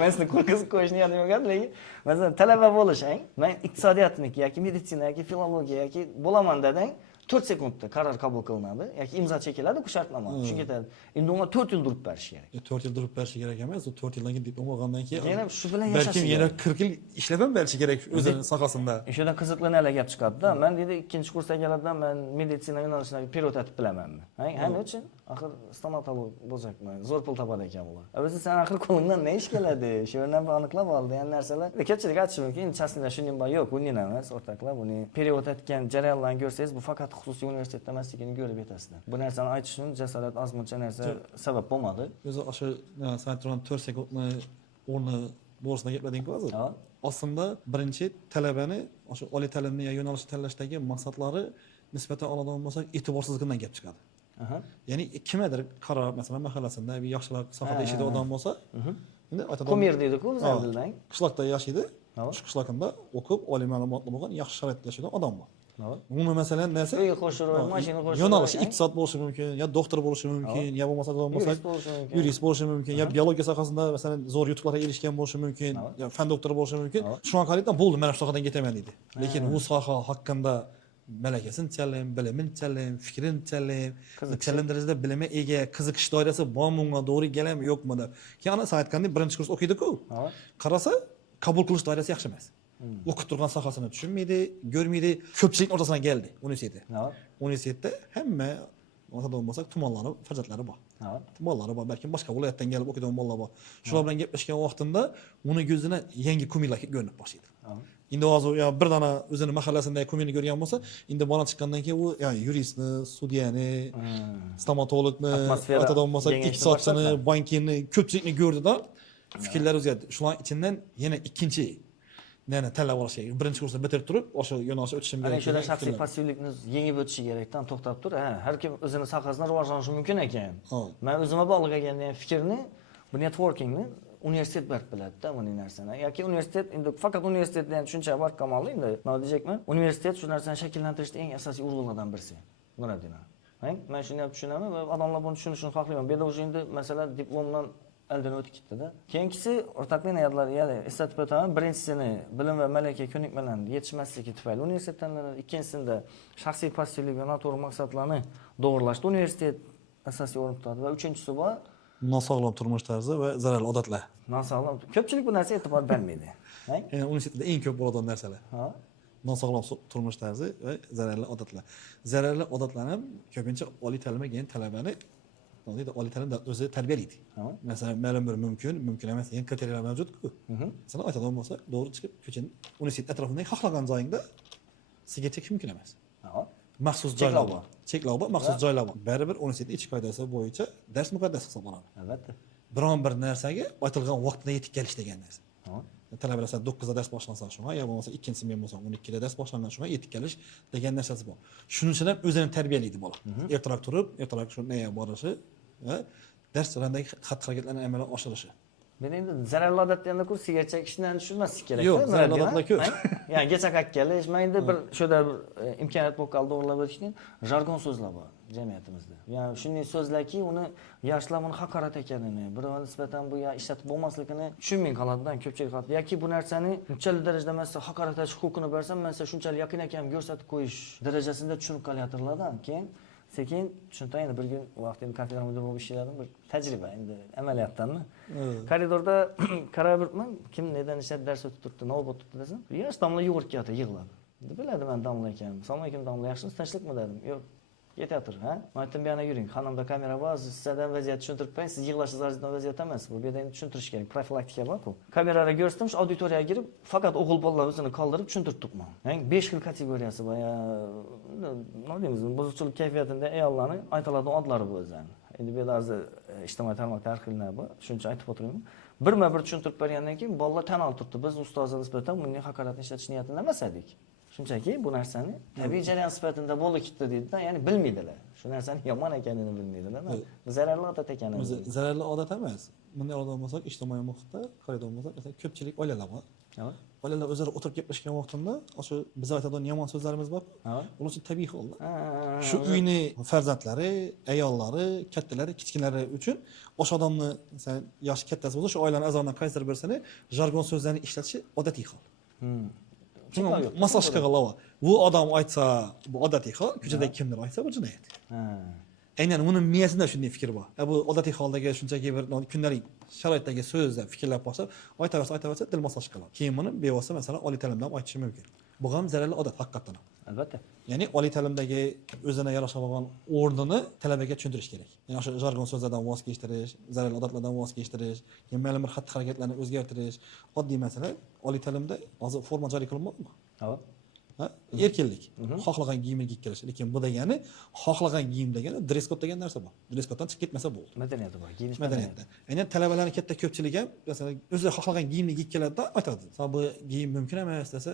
Men sizni qo'rqizib qo'yishni niyatim yo'q edi, lekin masalan talaba bo'lish, men iqtisodiyotniki yoki meditsina yoki filologiya yoki bo'laman deding, 4 sekundda qaror qabul qilinadi yoki imzo chekiladi-ku shartnoma. Shu ketadi. Endi unga 4 yil turib berish kerak. 4 yil turib berish kerak emas, u 4 yildan keyin diplom olgandan keyin yana shu bilan yashash. balkim yana 40 yil ishlab ham berishi kerak o'zining sohasida. O'shada qiziqlanala gap chiqadi-da. Men dedi, ikkinchi kursga keladidan men meditsina yo'nalishlariga periyod atib bilamanmi? Nima uchun? Axir stomatolog bo'ljakman. Zo'r pul topadi ekan ular. O'zi sen axir qo'lingdan ne ish keladi? Shu yerdan bir aniqlab oldi. Yani narsalar. Ko'pchilik aytishi mumkin, chaslida shunday bor. Yo'q, bunday emas, o'rtoqlar. Buni periyod atgan jarayonlarni ko'rsangiz, bu faqat xususiy universitetda emasligini ko'rib yetasizlar. Bu narsani aytish uchun jasorat ozmuncha narsa sabab bo'lmadi. O'zi o'sha sen turgan 4 sekundni o'rni bo'g'isida gaplading-ku hozir. Aslında birinchi talabani o'sha oliy ta'limni yo'nalish tanlashdagi maqsadlari nisbatan oladigan bo'lsak, e'tiborsizlikdan kelib chiqadi. Ya'ni kimdir qaror, masalan, mahallasida bir yaxshilar sohada ishlaydigan odam bo'lsa, endi aytadigan ko'mir deydi-ku o'zimizdan. Qishloqda yashaydi. Shu qishloqda o'qib, oliy ma'lumotli bo'lgan, yaxshi sharoitda yashaydigan odam bor. Uni masalan narsa uy qo'shirib, mashina qo'shirib, yo'nalishi iqtisod bo'lishi mumkin, yo doktor bo'lishi mumkin, yo bo'lmasa yurist bo'lishi mumkin, yo biologiya sohasida masalan zo'r yutuqlarga erishgan bo'lishi mumkin, yo fan doktori bo'lishi mumkin. Shu orqali bo'ldi, mana shu sohadan ketaman deydi. Lekin u soha haqida malakasini chalim, bilimini chalim, fikrini chalim, chalimdirizda bilimi ega, qiziqish doirasi bormi, unga to'g'ri keladimi, yo'qmi deb. Keyin ana sen aytgandek birinchi kurs o'qiydi-ku. Qarasa, qabul qilish doirasi yaxshi emas. O'qib turgan sohasini tushunmaydi, ko'rmaydi, ko'pchilik o'rtasidan keldi universitetga. Universitetda hamma o'tadan bo'lsak, tumanlari, farzandlari bor. Tumanlari bor, balki boshqa viloyatdan kelib o'qiydigan bolalar bor. Shular bilan gaplashgan vaqtida uni ko'zina yangi kumillar ko'rinib boshlaydi. Endi hozir bir dana o'zining mahallasida kumilni ko'rgan bo'lsa, endi bola chiqqandan keyin u yuristni, sudyani, stomatologni, o'tadan bo'lsak, iqtisodchini, bankirni, ko'pchilikni ko'rdida fikrlar o'zgardi. Shular ichidan yana ikkinchi tanlab olish kerak. Birinchi kursni bitirib turib, o'sha yo'nalishda o'tishim kerak. Ana shunda shaxsiy passivlikni yengib o'tishi kerakdan to'xtab tur. Har kim o'zining sohasida rivojlanishi mumkin ekan. Men o'zimga bog'liq ekan fikrni, bu networkingni universitet berib biladi-da bunday narsani. Yoki universitet endi faqat universitetda ham tushuncha bor kamalli endi. Nima deyapman? Universitet shu narsani shakllantirishda eng asosiy urg'ulardan birisi. Buni deyman. Men shuni ham tushunaman va odamlar buni tushunishini xohlayman. Bu yerda o'sha endi masalan diplomdan eldan o'tib ketdi-da. Keyingisi o'rtoqlik niyatlar, ya'ni eslatib o'taman, birinchisini bilim va malaka ko'nikmadan yetishmasligi tufayli universitet tanlanadi. Ikkinchisida shaxsiy passivlik va noto'g'ri maqsadlarni to'g'rilashda universitet asosiy o'rin tutadi va uchinchisi bor nosog'lom turmush tarzi va zararli odatlar. Nosog'lom. Ko'pchilik bu narsaga e'tibor bermaydi. Ya'ni universitetda eng ko'p bo'ladigan narsalar. Nosog'lom turmush tarzi va zararli odatlar. Zararli odatlar ham ko'pincha oliy ta'limga kelgan talabani oliy ta'limda o'zi tarbiyalaydi. Masalan, ma'lum bir mumkin emas degan kriteriyalar mavjud-ku. Masalan, aytadigan bo'lsak, to'g'ri chiqib ko'chaning universitet atrofidagi xohlagan joyingda sigaret chekish mumkin emas. Maxsus joylar bor. Cheklov bor, maxsus joylar bor. Baribir universitet ichki qoidasi bo'yicha dars muqaddas hisoblanadi. Albatta. Biron bir narsaga aytilgan vaqtida yetib kelish degan narsa. Talabalar 9 da dars boshlansa shunga, yo bo'lmasa 2-men bo'lsa 12 da dars boshlangan shunga yetib kelish degan narsasi bor. Shuning uchun ham o'zini tarbiyalaydi bola. Ertaroq turib, ertaroq shu nega borishi va dars jarayonidagi xatti-harakatlarni amalga oshirishi. Men endi zararli odatlarni ku sigaret chekishni tushunmaslik kerak. Yo'q, zararli odatlar ko'p. Ya'ni kecha qaytib kelish, men endi bir shuda bir imkoniyat bo'lib qoldi to'g'rilab o'tishning jargon so'zlar bor jamiyatimizda. Ya'ni shunday so'zlarki, uni yoshlar buni haqorat ekanini, birovga nisbatan bu ishlatib bo'lmasligini tushunmay qoladidan ko'pchilik qoladi. Yoki bu narsani unchalik darajada men haqorat etish huquqini bersam, men shunchalik yaqin ekan ko'rsatib qo'yish darajasida tushunib qolyatirlardan keyin sekin tushuntayin bir kun vaqtida kafedrada mudir bo'lib ishladim, bir tajriba endi amaliyotdanmi. Koridorda qarab o'tman, kim nedan ishlab dars o'tib turibdi, nima bo'lib turibdi desam, yosh domla yugurib keldi, yig'ladi. Biladi men domla ekan. Assalomu alaykum domla, yaxshimisiz, tinchlikmi dedim. Yo'q. Ketayotir, ha? Men aytdim, bu yana yuring. Xonamda kamera bor, sizdan vaziyat tushuntirib qo'ying. Siz yig'lashingiz arziydigan vaziyat emas bu. Bu yerda endi tushuntirish kerak, profilaktika bor-ku. Kameraga ko'rsatdim, shu auditoriyaga kirib, faqat o'g'il bolalar o'zini qoldirib tushuntirib turibman. Ya'ni 5 xil kategoriyasi bor. Nima deymiz, buzuqchilik kayfiyatida ayollarni aytiladigan odlari bu o'zlari. Endi bu yerda hozir ijtimoiy tarmoqda har xillar bor. Shuncha aytib o'tiraman. Birma-bir tushuntirib bergandan keyin bolalar tan olib turibdi. Biz ustozga nisbatan bunday haqoratni ishlatish niyatida emas edik. Shunchaki bu narsani tabiiy jarayon sifatida bo'ldi ketdi deydi-da, ya'ni bilmaydilar. Shu narsani yomon ekanini bilmaydilar. Bu zararli odat ekanini. O'zi zararli odat emas. Bunday odat bo'lsak, ijtimoiy muhitda qaraydigan bo'lsak, masalan, ko'pchilik oilalar bor. Oilalar o'zlari o'tirib gaplashgan vaqtida, o'sha biz aytadigan yomon so'zlarimiz bor. Ular uchun tabiiy holda. Shu uyni farzandlari, ayollari, kattalari, kichkinalari uchun o'sha odamni, masalan, yoshi kattasi bo'lsa, shu oilaning a'zolaridan qaysidir birsini jargon so'zlarni ishlatishi odatiy hol. Massaj qilganlar. Bu odam aytsa, bu odatiy hol, ko'chada kimdir aytsa, bu jinoyat. Aynan uni miyasida shunday fikr bor. Bu odatiy holdagi shunchaki bir kundalik sharoitdagi so'zlar, fikrlar bo'lsa, aytaversa dil massaj qiladi. Keyin buni bevosita masalan oliy ta'limdan aytishi mumkin. Bu ham zararli odat haqiqatan. Albatta. Ya'ni oliy ta'limdagi o'zini yarasha olgan o'rnini talabaga tushuntirish kerak. Ya'ni o'sha jargon so'zlardan voz kechish, zararli odatlardan voz kechish, ma'lum bir xatti-harakatlarni o'zgartirish. Oddiy masala oliy ta'limda hozir forma joriy qilinmoqda. Erkinlik. Xohlagan kiyimni kiyib kelish. Lekin bu degani xohlagan kiyim degani dress kod degan narsa bor. Dress koddan chiqib ketmasa bo'ldi. Madaniyati bor, kiyinish madaniyati. Aynan talabalarning katta ko'pchiligi ham masalan o'zi xohlagan kiyimni kiyib keladi-da, aytadi. "Sen bu kiyim mumkin emas" desa,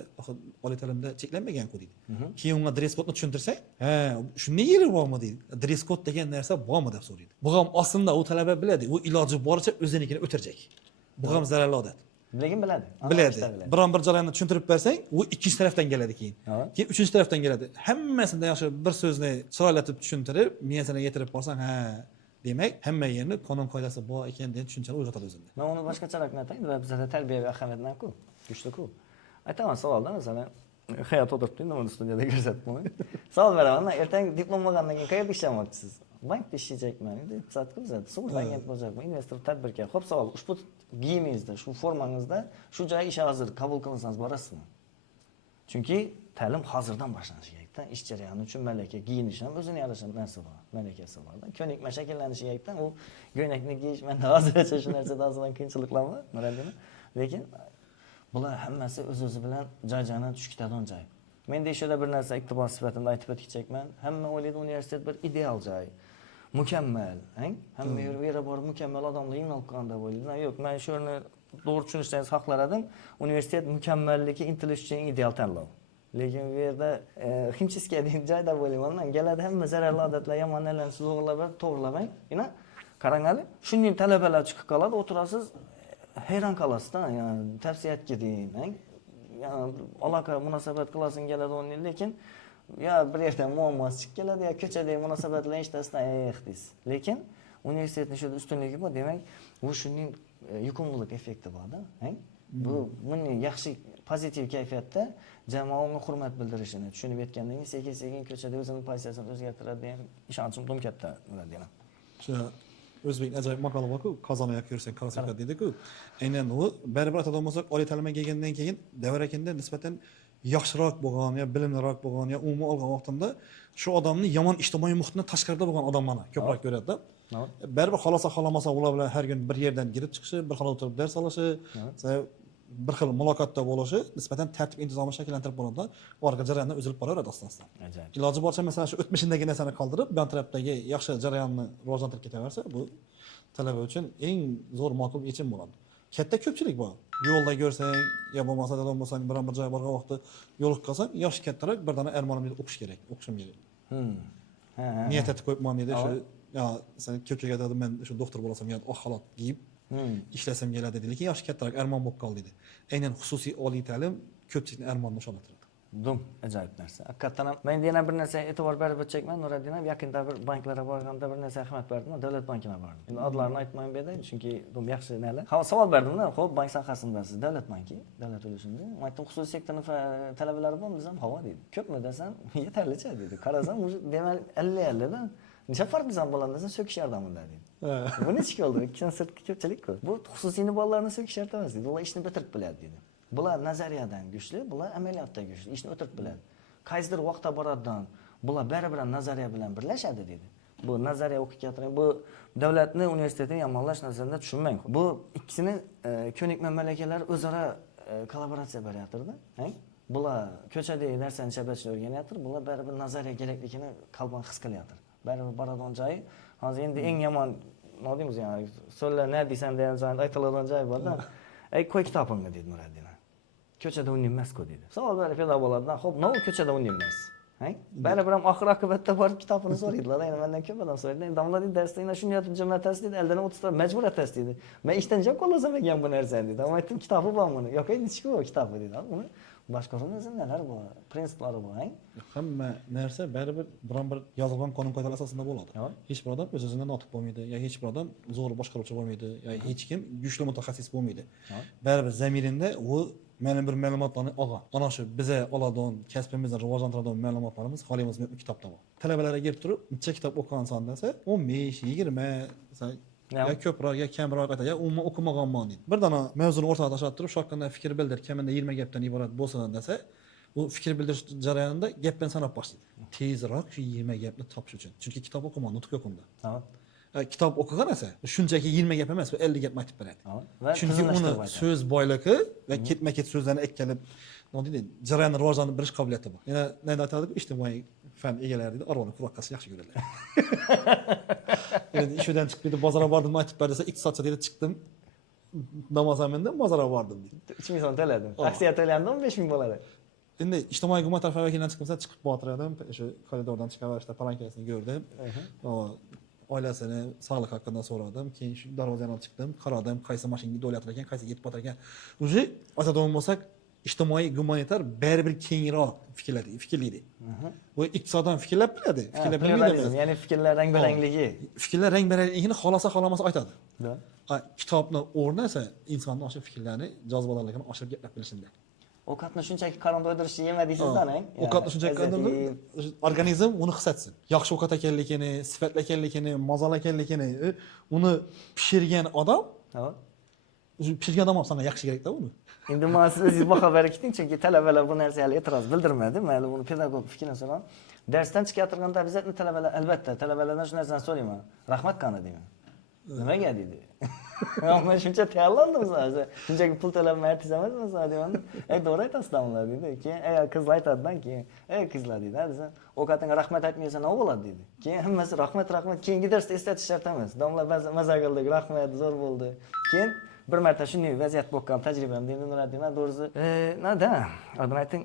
oliy ta'limda cheklanmagan-ku deydi. Keyin unga dress kodni tushuntirsang, "Ha, shunday yeri bormi?" deydi. Dress kod degan narsa bormi deb so'raydi. Bu ham aslida u talaba biladi, u iloji boricha o'zinikini o'tirajak. Bu ham zararli odat. Lekin biladi. Biron bir jarayonni tushuntirib bersang, u ikkinchi tarafdan keladi keyin. Keyin uchinchi tarafdan keladi. Hammasida yaxshi bir so'zni chiroylatib tushuntirib, miyasiga yetirib borsang, ha, demak, hamma yerni qonun qoidasi bor ekan degan tushunchani uyg'otadi o'zida. Men uni boshqacharoq aytayin, va bizda tarbiyaviy ahamiyatdan-ku, kuchli-ku. Aytaman savoldan, masalan, hayot o'tiribdi, uni studiyada ko'rsatdim. Savol beraman, ertaga diplom olgandan keyin qayerda ishlamoqchisiz? Bankda ishlayjakman, deb iqtisodga bizada sug'urta agent bo'lajakman, investor, tadbirkor. Xo'p, savol, ushbu kiyimingizda, shu formangizda shu joyga ish hozir qabul qilinsangiz borasizmi? Chunki ta'lim hozirdan boshlanishi kerak-da. Ish jarayoni uchun malaka kiyinish ham o'zini yarasha narsa bor, malakasi bor-da. Ko'nikma shakllanishi kerak-da. U ko'ylakni kiyish menda hozircha shu narsada hozirdan qiyinchiliklar bor, biladingmi? Lekin bular hammasi o'z-o'zi bilan joy-joyidan tushib ketadigan joy. Menda ishida bir narsa iqtibos sifatida aytib o'tmoqchiman. Hamma o'ylaydi universitet bir ideal joy. Mukammal, hamma yerga borib mukammal odamlar yig'ilib qolganda bo'laydi. Yo'q, men shu yerni to'g'ri tushunishdan xohlaradim. Universitet mukammallikka intilish uchun ideal tanlov. Lekin bu yerda himchiska degan joyda bo'layman. Men keladi hamma zararli odatlar, yomon narsalarni to'g'rilab, to'g'rilamang. Yana qaranglar, shunday talabalar chiqib qoladi, o'tirasiz, hayron qolasiz-da, ya'ni tavsiyatga deyin, aloqa munosabat qilasin keladi o'ni, lekin ya bir yerdan muammosi chiqib keladi, ya ko'chadagi munosabatlar eshitasidan deysiz. Lekin universitetning shu ustunligi bor, demak, bu shuning yuqumlilik effekti bor-da. Buni yaxshi pozitiv kayfiyatda jamoa unga hurmat bildirishini tushunib yetgandan keyin sekin-sekin ko'chada o'zining pozitsiyasini o'zgartiradi degan ishonchim to'm katta bo'ladi. Shu o'zbek ajoyib maqoli bor-ku, qozon oyoq ko'rsang qozonga deydi-ku. Aynan u baribir aytadigan bo'lsak, oliy ta'limga kelgandan keyin davrakanda nisbatan yaxshiroq bo'lgan, yo bilimliroq bo'lgan, yo umuman olgan vaqtimda shu odamni yomon ijtimoiy muhitdan tashqarida bo'lgan odamlarni ko'proq ko'radi-da. Baribir xolamasa ular bilan har kun bir yerdan kirib chiqishi, bir xona o'tirib dars olishi, bir xil muloqotda bo'lishi nisbatan tartib intizomni shakllantirib bo'ladi. Orqa jarayondan uzilib boraveradi aslida. Iloji boricha masalan shu o'tmishindagi narsani qoldirib, bu tarafdagi yaxshi jarayonni rivojlantirib ketaversa, bu talaba uchun eng zo'r ma'qul yechim bo'ladi. Katta ko'pchilik bor. Yo'lda ko'rsang, yo bo'lmasa dadam bo'lsang, biron bir joyga borgan vaqtda yo'liqib qolsang, yoshi kattaroq bir dona armonimni o'qish kerak, o'qishim kerak. Niyat etib qo'yibman deydi, shu yo sen ko'chaga dedi, men shu doktor bo'lasam, yo oq xalat kiyib ishlasam keladi dedi, lekin yoshi kattaroq armon bo'lib qoldi dedi. Aynan xususiy oliy ta'lim ko'pchilikning armonini o'shalattiradi. Dum, ajoyib narsa. Haqiqatan ham men yana bir narsa e'tibor berib o'tchakman. Nuriddin ham yaqinda bir banklarga borganda bir narsa ahamiyat berdim. Davlat bankina bordim. Endi adlarni aytmayman bu yerda, chunki dum yaxshi nalar. Ha, savol berdim-da, xo'p, bank sohasindasiz, davlat banki, davlat ulushida. Men aytdim, xususiy sektorning talabalari bormi desam, havo dedi. Ko'pmi desam, yetarlicha dedi. Qarasam, demak 50-50 dan. Necha farq desam bo'ladi desam, so'kish yordamida dedi. Bu necha bo'ldi? Ikkidan sirtki ko'pchilik-ku. Bu xususiyni bolalarni so'kish shart emas dedi. Ular ishni bitirib biladi dedi. Bular nazariyadan kuchli, bular amaliyotda kuchli, ishni o'tirib biladi. Qaysidir vaqtda boradigan, bular baribir nazariya bilan birlashadi dedi. Bu nazariya o'qib keltiring, bu davlatni universitetini yomonlash nazarida tushunmang. Bu ikkisini ko'nikma malakalari o'zaro kollaboratsiya berayapti-da. Bular ko'chadagi narsani chapashni o'rganyapti, bular baribir nazariya kerakligini qalban his qilyapti. Baribir boradigan joyi, hozir endi eng yomon nima deymiz, ya'ni so'llar nima deysan degan joyda aytiladigan joy bor-da. Qo'y kitobimni dedi Nuriddin. ko'chada o'ynaymiz-ku deydi. Savol berib pedagog bo'ladilar. Xo'p, nima ko'chada o'ynaymiz? Baribir ham oxir oqibatda borib kitobini so'raydilar. Endi mendan ko'p odam so'raydi. Domla deydi, darsda yana shuni yotib jim etasiz deydi, eldan o'tib majbur etasiz deydi. Men ishdan javob qolasam ekan bu narsani deydi. Men aytdim, kitobi bormi? Yo'q, aytishku kitobi deydi. Uni boshqaruv nelar bor, prinsiplari bor, Hamma narsa baribir biron-bir yozilgan qonun qoidalar asosida bo'ladi. Hech bir odam o'z-o'zidan notiq bo'lmaydi, yoki hech bir odam zo'r boshqaruvchi bo'lmaydi, yoki hech kim kuchli mutaxassis bo'lmaydi. Baribir zamirinda u ma'lum bir ma'lumotlarni olgan. Ana shu biza oladigan, kasbimizni rivojlantiradigan ma'lumotlarimiz xolimiz kitobda bor. Talabalarga kelib turib, necha kitob o'qigan desa, 15, 20, masalan, ya ko'proq ya kamroq aytadi, ya umuman o'qimaganman deydi. Bir dana mavzuni o'rtaga tashlab turib, shu haqida fikr bildir, kamida 20 gapdan iborat bo'lsa desa, u fikr bildirish jarayonida gapdan sanab boshlaydi. Tezroq shu 20 gapni topish uchun. Chunki kitob o'qimagan, nutq o'qimda. Kitob o'qigan esa, shunchaki 20 gap emas, 50 gap aytib beradi. Chunki uni so'z boyligi va ketma-ket so'zlarni ekkalib, nima deydi, jarayonni rivojlantirish qobiliyati bor. Yana nima aytadi, ijtimoiy fan egalari deydi, arvoni quloqqasi yaxshi ko'radilar. Endi ishdan chiqib bozorga bordim, aytib ber desa, iqtisodchi deydi, chiqdim. Namozamenda bozorga bordim deydi. 3000 so'm to'ladim. Taksiga to'landim, 5000 bo'ladi. Endi ijtimoiy gumon tarafi vakilidan chiqib chiqib botirdim, o'sha koridordan chiqaverishda palankasini ko'rdim. Oilasini sog'liq haqida so'radim, keyin shu darvozadan olib chiqdim, qaradim, qaysi mashinaga do'latar ekan, qaysi yetib botar ekan. O'zi aytadigan bo'lsak, ijtimoiy gumanitar baribir kengroq fikrlaydi. Bu iqtisoddan fikrlab biladi, fikrlab bilmaydi. Ya'ni fikrlar rang-barangligi. Fikrlar rang-barangligini xolamasa aytadi. Kitobni o'rnasa, insonning o'sha fikrlarini, jozibadorligini oshirib gaplab bilishindi. Ovqatni shunchaki qaron do'ydirishni yema deysizlar, Ovqatni shunchaki organizm uni his etsin. Yaxshi ovqat ekanligini, sifatli ekanligini, mazali ekanligini, uni pishirgan odam, pishirgan odam ham yaxshi kerak-da uni. Endi men siz baho berkiting, chunki talabalar bu narsaga e'tiroz bildirmadi. Mayli buni pedagog fikrini so'rab, darsdan chiqayotganda obязательно talabalar, albatta talabalardan shu narsani so'rayman. Rahmat qani deyman. Nimaga deydi? Men shuncha tayyorlandim hozir. Shunchaki pul to'lamay aytsangiz masalan deyman. To'g'ri aytasiz domla deydi. Keyin qizlar aytadidan keyin, qizlar deydi, desa, ovqatingga rahmat aytmaysan nima bo'ladi deydi. Keyin hammasi rahmat, keyingi darsda eslatish shart emas. Domla ba'zi maza qildik, rahmat, zo'r bo'ldi. Keyin bir marta shunday vaziyat bo'lgan tajribam deydi Nuriddin. To'g'risi, nada, adın ayting,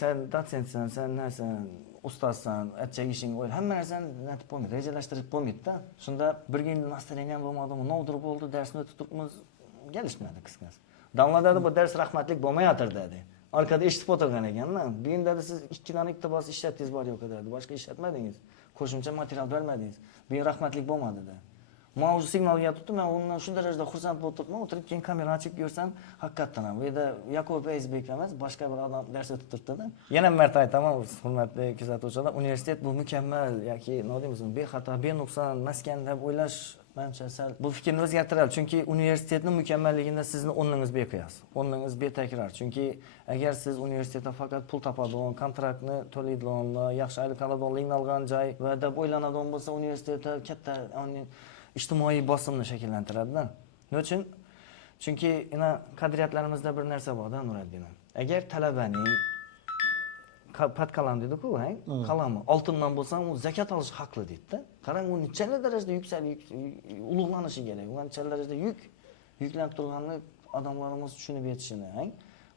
sen dotsentsan, sen narsan ustozsan, aytgan ishing o'yl, hamma narsani natib bo'lmaydi, rejalashtirib bo'lmaydi-da. Shunda bir kun настроением bo'lmadimi, novdir bo'ldi, darsni o'tib turibmiz, kelishmadi qisqasi. Domla dedi, bu dars rahmatlik bo'lmayotir dedi. Orqada eshitib o'tirgan ekan-da. Bugun dedi, siz 2 dan 2 bos ishlatdingiz bor yo'q dedi. Boshqa ishlatmadingiz. Qo'shimcha material bermadingiz. Bugun rahmatlik bo'lmadi dedi. Men o'sha signalga tutdim, men undan shu darajada xursand bo'lib turibman. O'tirib keyin kamera ochib ko'rsam, haqiqatan ham bu yerda Yakub Aizbek emas, boshqa bir odam dars o'tib turibdi-da. Yana bir marta aytaman, hurmatli kuzatuvchilar, universitet bu mukammal yoki nima deymiz, bexato, benuqson maskan deb o'ylash menimcha sal bu fikrni o'zgartiradi. Chunki universitetning mukammalligida sizni o'rningiz beqiyos, o'rningiz betakror. Chunki agar siz universitetda faqat pul topadigan, kontraktni to'laydigan, yaxshi oylik oladigan olgan joy va deb o'ylanadigan bo'lsa, universitetda katta ijtimoiy bosimni shakllantiradi-da. Nima uchun? Chunki ina qadriyatlarimizda bir narsa bor-da, Nuriddin. Agar talabaning patkalam dedi-ku, qalami oltindan bo'lsa, u zakot olish haqli deydi-da. Qarang, u nechalar darajada yuksalib, ulug'lanishi kerak. U nechalar darajada yuklanib turganini odamlarimiz tushunib yetishini,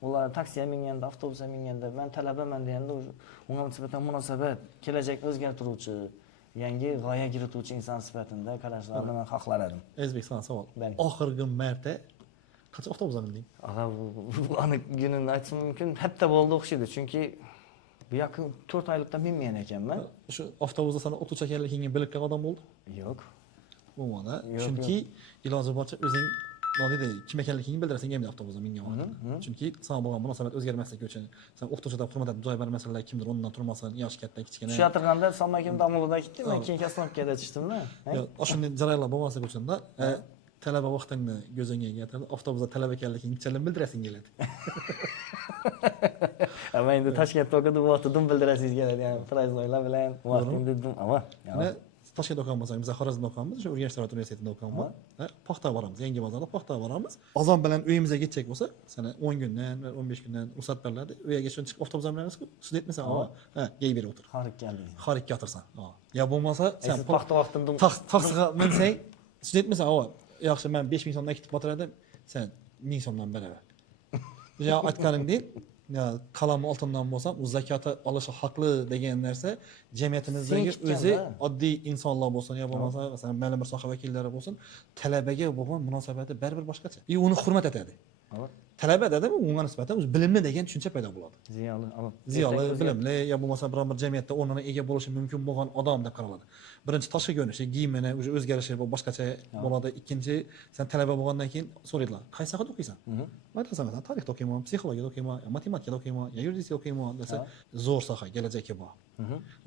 ular taksiga minganda, avtobusga minganda, men talabaman deganda, unga nisbatan munosabat, kelajak o'zgartiruvchi, yangi g'oya kirituvchi inson sifatida qarashlarni men xohlar edim. O'zbek sana savol. Oxirgi marta qancha avtobusga minding? Bu aniq kunini aytishim mumkin. Hafta bo'ldi o'xshaydi, chunki bu yaqin 4 oylikdan minmagan ekanman. Shu avtobusda sana o'tuvchi ekanligingni bilib qolgan odam bo'ldi? Yo'q. Bo'lmadi. Chunki iloji boricha o'zing nima deydi, kim ekanligingni bildirasang ham avtobusga mingan vaqtda. Chunki sana bo'lgan munosabat o'zgarmasligi uchun sen o'qituvchidan hurmat joy bermasalar, kimdir o'rnidan turmasin, yosh katta, kichkina. Shu yotirganda Salmakim damolida ketdim, men keyin Kaslonovkada tushdimda. Yo'q, o'shanday jarayonlar bo'lmasligi uchun-da, talaba vaqtingni ko'zingga keltirib, avtobusda talaba ekanligingni chalib bildirasing keladi. Men endi Toshkentda o'qib, bu vaqtda dum bildirasingiz keladi, ya'ni proiznoylar bilan vaqtimda dum, ama Toshkentda o'qiganmiz, biz Xorazmda o'qiganmiz, o'sha Urganch davlat universitetida o'qiganmiz. Paxta boramiz, yangi bozorda paxta boramiz. Azon bilan uyimizga ketsak bo'lsa, sana 10 kundan va 15 kundan ruxsat beriladi. Uyga shuni chiqib avtobus bilanmiz-ku, siz aytmasan, yey berib o'tir. Xarik keldi. Xarikka o'tirsan. Ya bo'lmasa, sen paxta vaqtimda taxsiga minsang, siz aytmasan, yaxshi men 5000 so'mdan ketib o'tiradim, sen 1000 so'mdan beraver. Ya aytganingdek, ya qalam oltindan bo'lsam, u zakoti olishi haqli degan narsa jamiyatimizdagi Sen o'zi kitgan-da. oddiy insonlar bo'lsin, yo bo'lmasa, masalan, ma'lum bir soha vakillari bo'lsin, talabaga bo'lgan munosabati baribir boshqacha. Uni hurmat etadi. Talaba dedim, unga nisbatan o'zi bilimli degan tushuncha paydo bo'ladi. Ziyoli, bilimli, yo bo'lmasa biron bir jamiyatda o'rnini ega bo'lishi mumkin bo'lgan odam deb qaraladi. Birinchi tashqi ko'rinishi, kiyimini o'zi o'zgarishi boshqacha bo'ladi. Ikkinchi, sen talaba bo'lgandan keyin so'raydilar, qaysi sohada o'qiysan? Aytasan, masalan, tarixda o'qiyman, psixologiyada o'qiyman, matematikada o'qiyman, yo yuridikada o'qiyman desa, zo'r soha, kelajakka bor.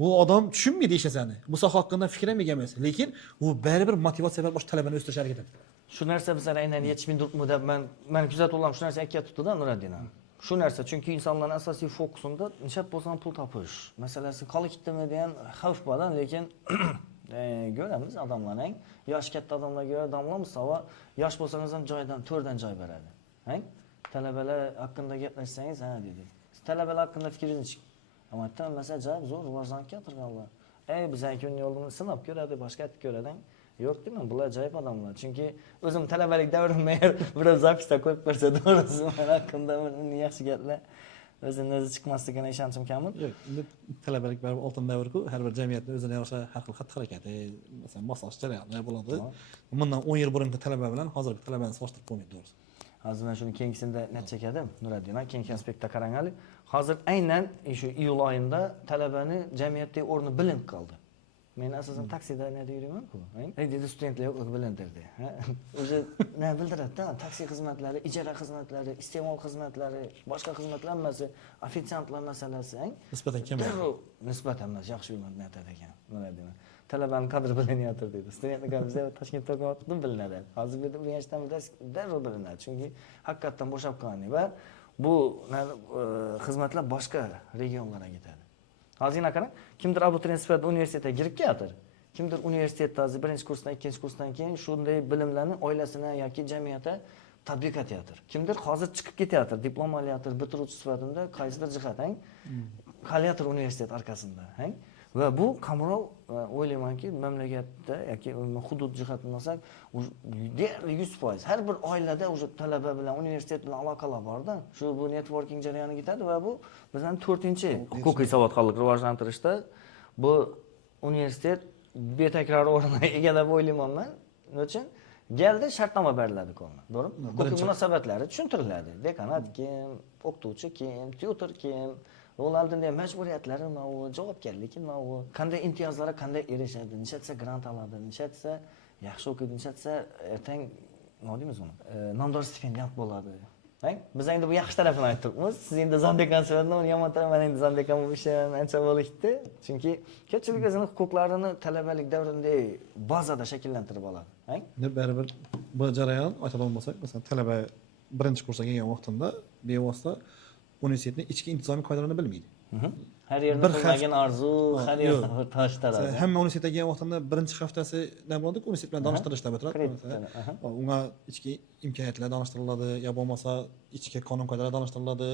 Bu odam tushunmaydi ishlasani. Bu soha haqida fikr ham emas, lekin u baribir motivatsiya bilan bosh talabani o'stirishga harakat etadi. Shu narsa bizlar aynan yetishmayapmi deb men kuzatib olaman, shu narsa akka tutdi-da Nuriddin. Shu narsa, chunki insonlarning asosiy fokusida nishat bo'lsa pul topish masalasi qolib ketdimi degan xavf bor, lekin ko'ramiz odamlarning yosh katta odamlarga ko'ra domlamiz va yosh bo'lsangiz ham joydan to'rdan joy beradi. Talabalar haqida gaplashsangiz, ha dedi. Talabalar haqida fikringiz amatda masalan zo'r rivojlanib keltirganlar. Bizning kun yo'lini sinab ko'radi, boshqa aytib ko'radi. Yo'q deyman, bular ajoyib odamlar. Chunki o'zim talabalik davrimda biror zapisda ko'rib ko'rsa to'g'risi men haqimda uni yaxshi gaplar o'zini o'zi chiqmasligiga ishonchim kamil. Yo'q, talabalik baribir oltin davr-ku, har bir jamiyatda o'ziga yarasha har xil xatti-harakati, masalan, moslash jarayoni bo'ladi. Bundan 10 yil burungi talaba bilan hozirgi talabani solishtirib bo'lmaydi to'g'risi. Hozir men shuni keyingisida net chekadim, Nuriddin, keyingi aspektda qaranglar. Hozir aynan shu iyul oyida talabani jamiyatdagi o'rni bilinib qoldi. Men asosan taksida nima yurayman-ku. Dedi studentlar yo'q bilintirdi. O'zi nima bildiradi-da, taksi xizmatlari, ijara xizmatlari, iste'mol xizmatlari, boshqa xizmatlar hammasi, ofitsiantlar masalasi, Nisbatan kam. Nisbatan emas, yaxshi bilmadi aytadi ekan. Nuriddin. Talabani qadri bilinayotir dedi. Studentlar bizda Toshkentda o'qiyotib bilinadi. Hozir bu universitetdan darrov bilinadi. Chunki haqiqatan bo'shab qolgan va bu xizmatlar boshqa regionlarga ketadi. Hozir qarang, kimdir abituriyent sifatida universitetga kirib keladi. Kimdir universitetda hozir birinchi kursdan, ikkinchi kursdan keyin shunday bilimlarni oilasini yoki jamiyatga tatbiq etyapti. Kimdir hozir chiqib ketyapti, diplom olyapti, bitiruvchi sifatida qaysidir jihatdan qolyatir universitet orqasida. Va bu qamrov o'ylaymanki, mamlakatda yoki hudud jihatdan olsak, deyarli 100%. Har bir oilada o'sha talaba bilan, universitet bilan aloqalar bor-da. Shu bu networking jarayoniga ketadi va bu bizning 4-huquqiy savodxonlik rivojlantirishda bu universitet betakror o'rnini egallab o'ylayman men. Nima uchun? Geldi shartnoma beriladi ko'rma. To'g'rimi? Huquqiy munosabatlari tushuntiriladi. Dekanat kim, o'qituvchi kim, tutor kim, Rol aldığında mecburiyatları nima u, javobgarligi nima u, qanday imtiyozlarga qanday erishadi, nishatsa grant oladi, nishatsa yaxshi o'qiydi, nishatsa ertang nima deymiz uni? Nomdor stipendiyat bo'ladi. Biz endi bu yaxshi tarafini aytdik. Siz endi zandekan sifatida uni yomon tarafini endi zandekan bu ish ancha bo'libdi. Chunki ko'pchilik o'zining huquqlarini talabalik davrida bazada shakllantirib oladi. Baribir bu jarayon aytadigan bo'lsak, masalan, talaba birinchi kursga kelgan vaqtida bevosita universitetning ichki intizomiy qoidalarini bilmaydi. Her yerda qilmagan orzu, har yerda tosh taradi. Hamma universitetga kelgan vaqtida birinchi haftasi nima bo'ladi? Universitet bilan tanishtirishda o'tiradi. Unga ichki imkoniyatlar tanishtiriladi, yo bo'lmasa ichki qonun qoidalar tanishtiriladi,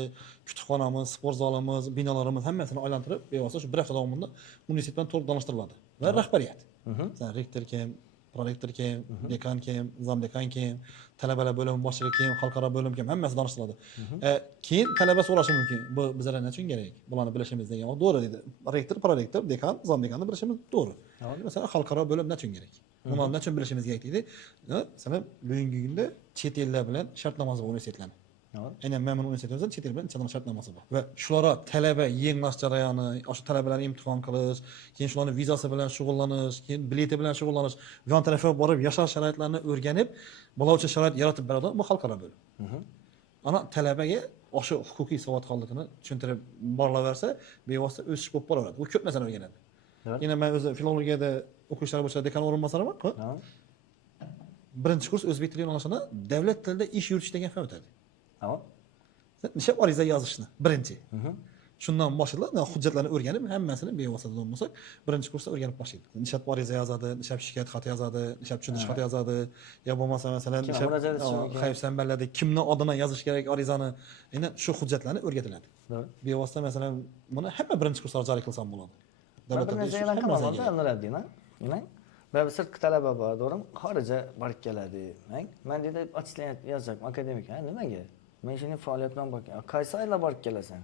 kutubxonamiz, sport zalimiz, binolarimiz hammasini aylantirib, bevosita shu bir hafta davomida universitet bilan to'liq tanishtiriladi. Va rahbariyat. Masalan, rektor kim, prorektor kim, dekan kim, zamdekan kim, talabalar bo'limi boshlig'i kim, xalqaro bo'lim kim, hammasi tanishtiriladi. Keyin talaba so'rashi mumkin. Bu bizlarga nima uchun kerak? Bularni bilishimiz degan. To'g'ri dedi. Rektor, prorektor, dekan, zamdekanni bilishimiz to'g'ri. Masalan, xalqaro bo'lim nima uchun kerak? Buni nima uchun bilishimiz kerak dedi. Masalan, bugungi kunda chet ellar bilan shartnomasi bor universitetlarning. Aynan men universitetimizda chet el bilan shartnomasi bor. Va shularga talaba yenglash jarayoni, o'sha talabalarni imtihon qilish, keyin shularni vizasi bilan shug'ullanish, keyin bileti bilan shug'ullanish, yon tarafga borib yashash sharoitlarini o'rganib, bular uchun sharoit yaratib beradi, bu xalqaro bo'lim. Ana talabaga o'sha huquqiy savodxonligini tushuntirib borilaversa, bevosita o'sish bo'lib boraveradi. Bu ko'p narsani o'rganadi. Yana men o'zi filologiyada o'qishlar bo'yicha dekan o'rinbosariman. Birinchi kurs o'zbek tili yo'nalishini davlat tilida ish yuritish degan fan o'tadi. Nishab ariza yozishni birinchi. Shundan boshlanib, hujjatlarni o'rganib, hammasini bevosita bo'lmasak, birinchi kursda o'rganib boshlaydi. Nishab ariza yozadi, nishab shikoyat xati yozadi, nishab tushunish xati yozadi, yo bo'lmasa masalan nishab hayfsanballarda kimning odamdan yozish kerak arizani, endi shu hujjatlarni o'rgatiladi. Bevosita masalan buni hamma birinchi kursda joriy qilsam bo'ladi. Davlatda ishlayotgan Nuriddin, baribir sirtqi talaba bor, to'g'rimi? Xorijga borib keladi. Men dedi, atistlayat yozyapman akademik, nimaga? Men shuni faoliyatdan bakaman. Qaysi aylab borib kelasan?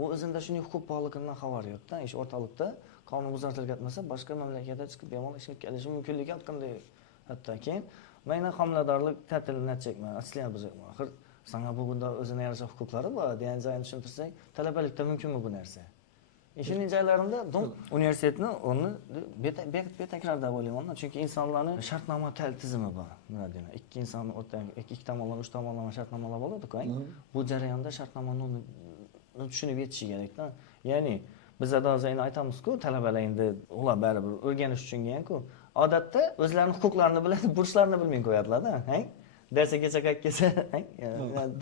U o'zida shunday huquq borligidan xabar yo'q-da. Ish o'rtalikda qonun buzarchilik etmasa, boshqa mamlakatga chiqib bemalol ishga kelishi mumkinligi haqida hatto keyin men homiladorlik ta'tilini chekman, asliyan buzayman. Axir sana bu bunda o'zine yarasha huquqlari bor, degan joyini tushuntirsak, talabalikda mumkinmi bu narsa? Ishning joylarida universitetni o'rni betakror deb o'ylayman. Chunki insonlarning shartnoma tizimi bor. Muradina, ikki inson o'rtaga ikki tomonlama, uch tomonlama shartnomalar bo'ladi-ku. Bu jarayonda shartnomani tushunib yetishi kerak-da. Ya'ni biz hozir aytamiz-ku, talabalar endi ular baribir o'rganish uchun kelgan-ku. Odatda o'zlarining huquqlarini biladi, burchlarini bilmay qo'yadilar-da. Derse kecha qaytib kelsa,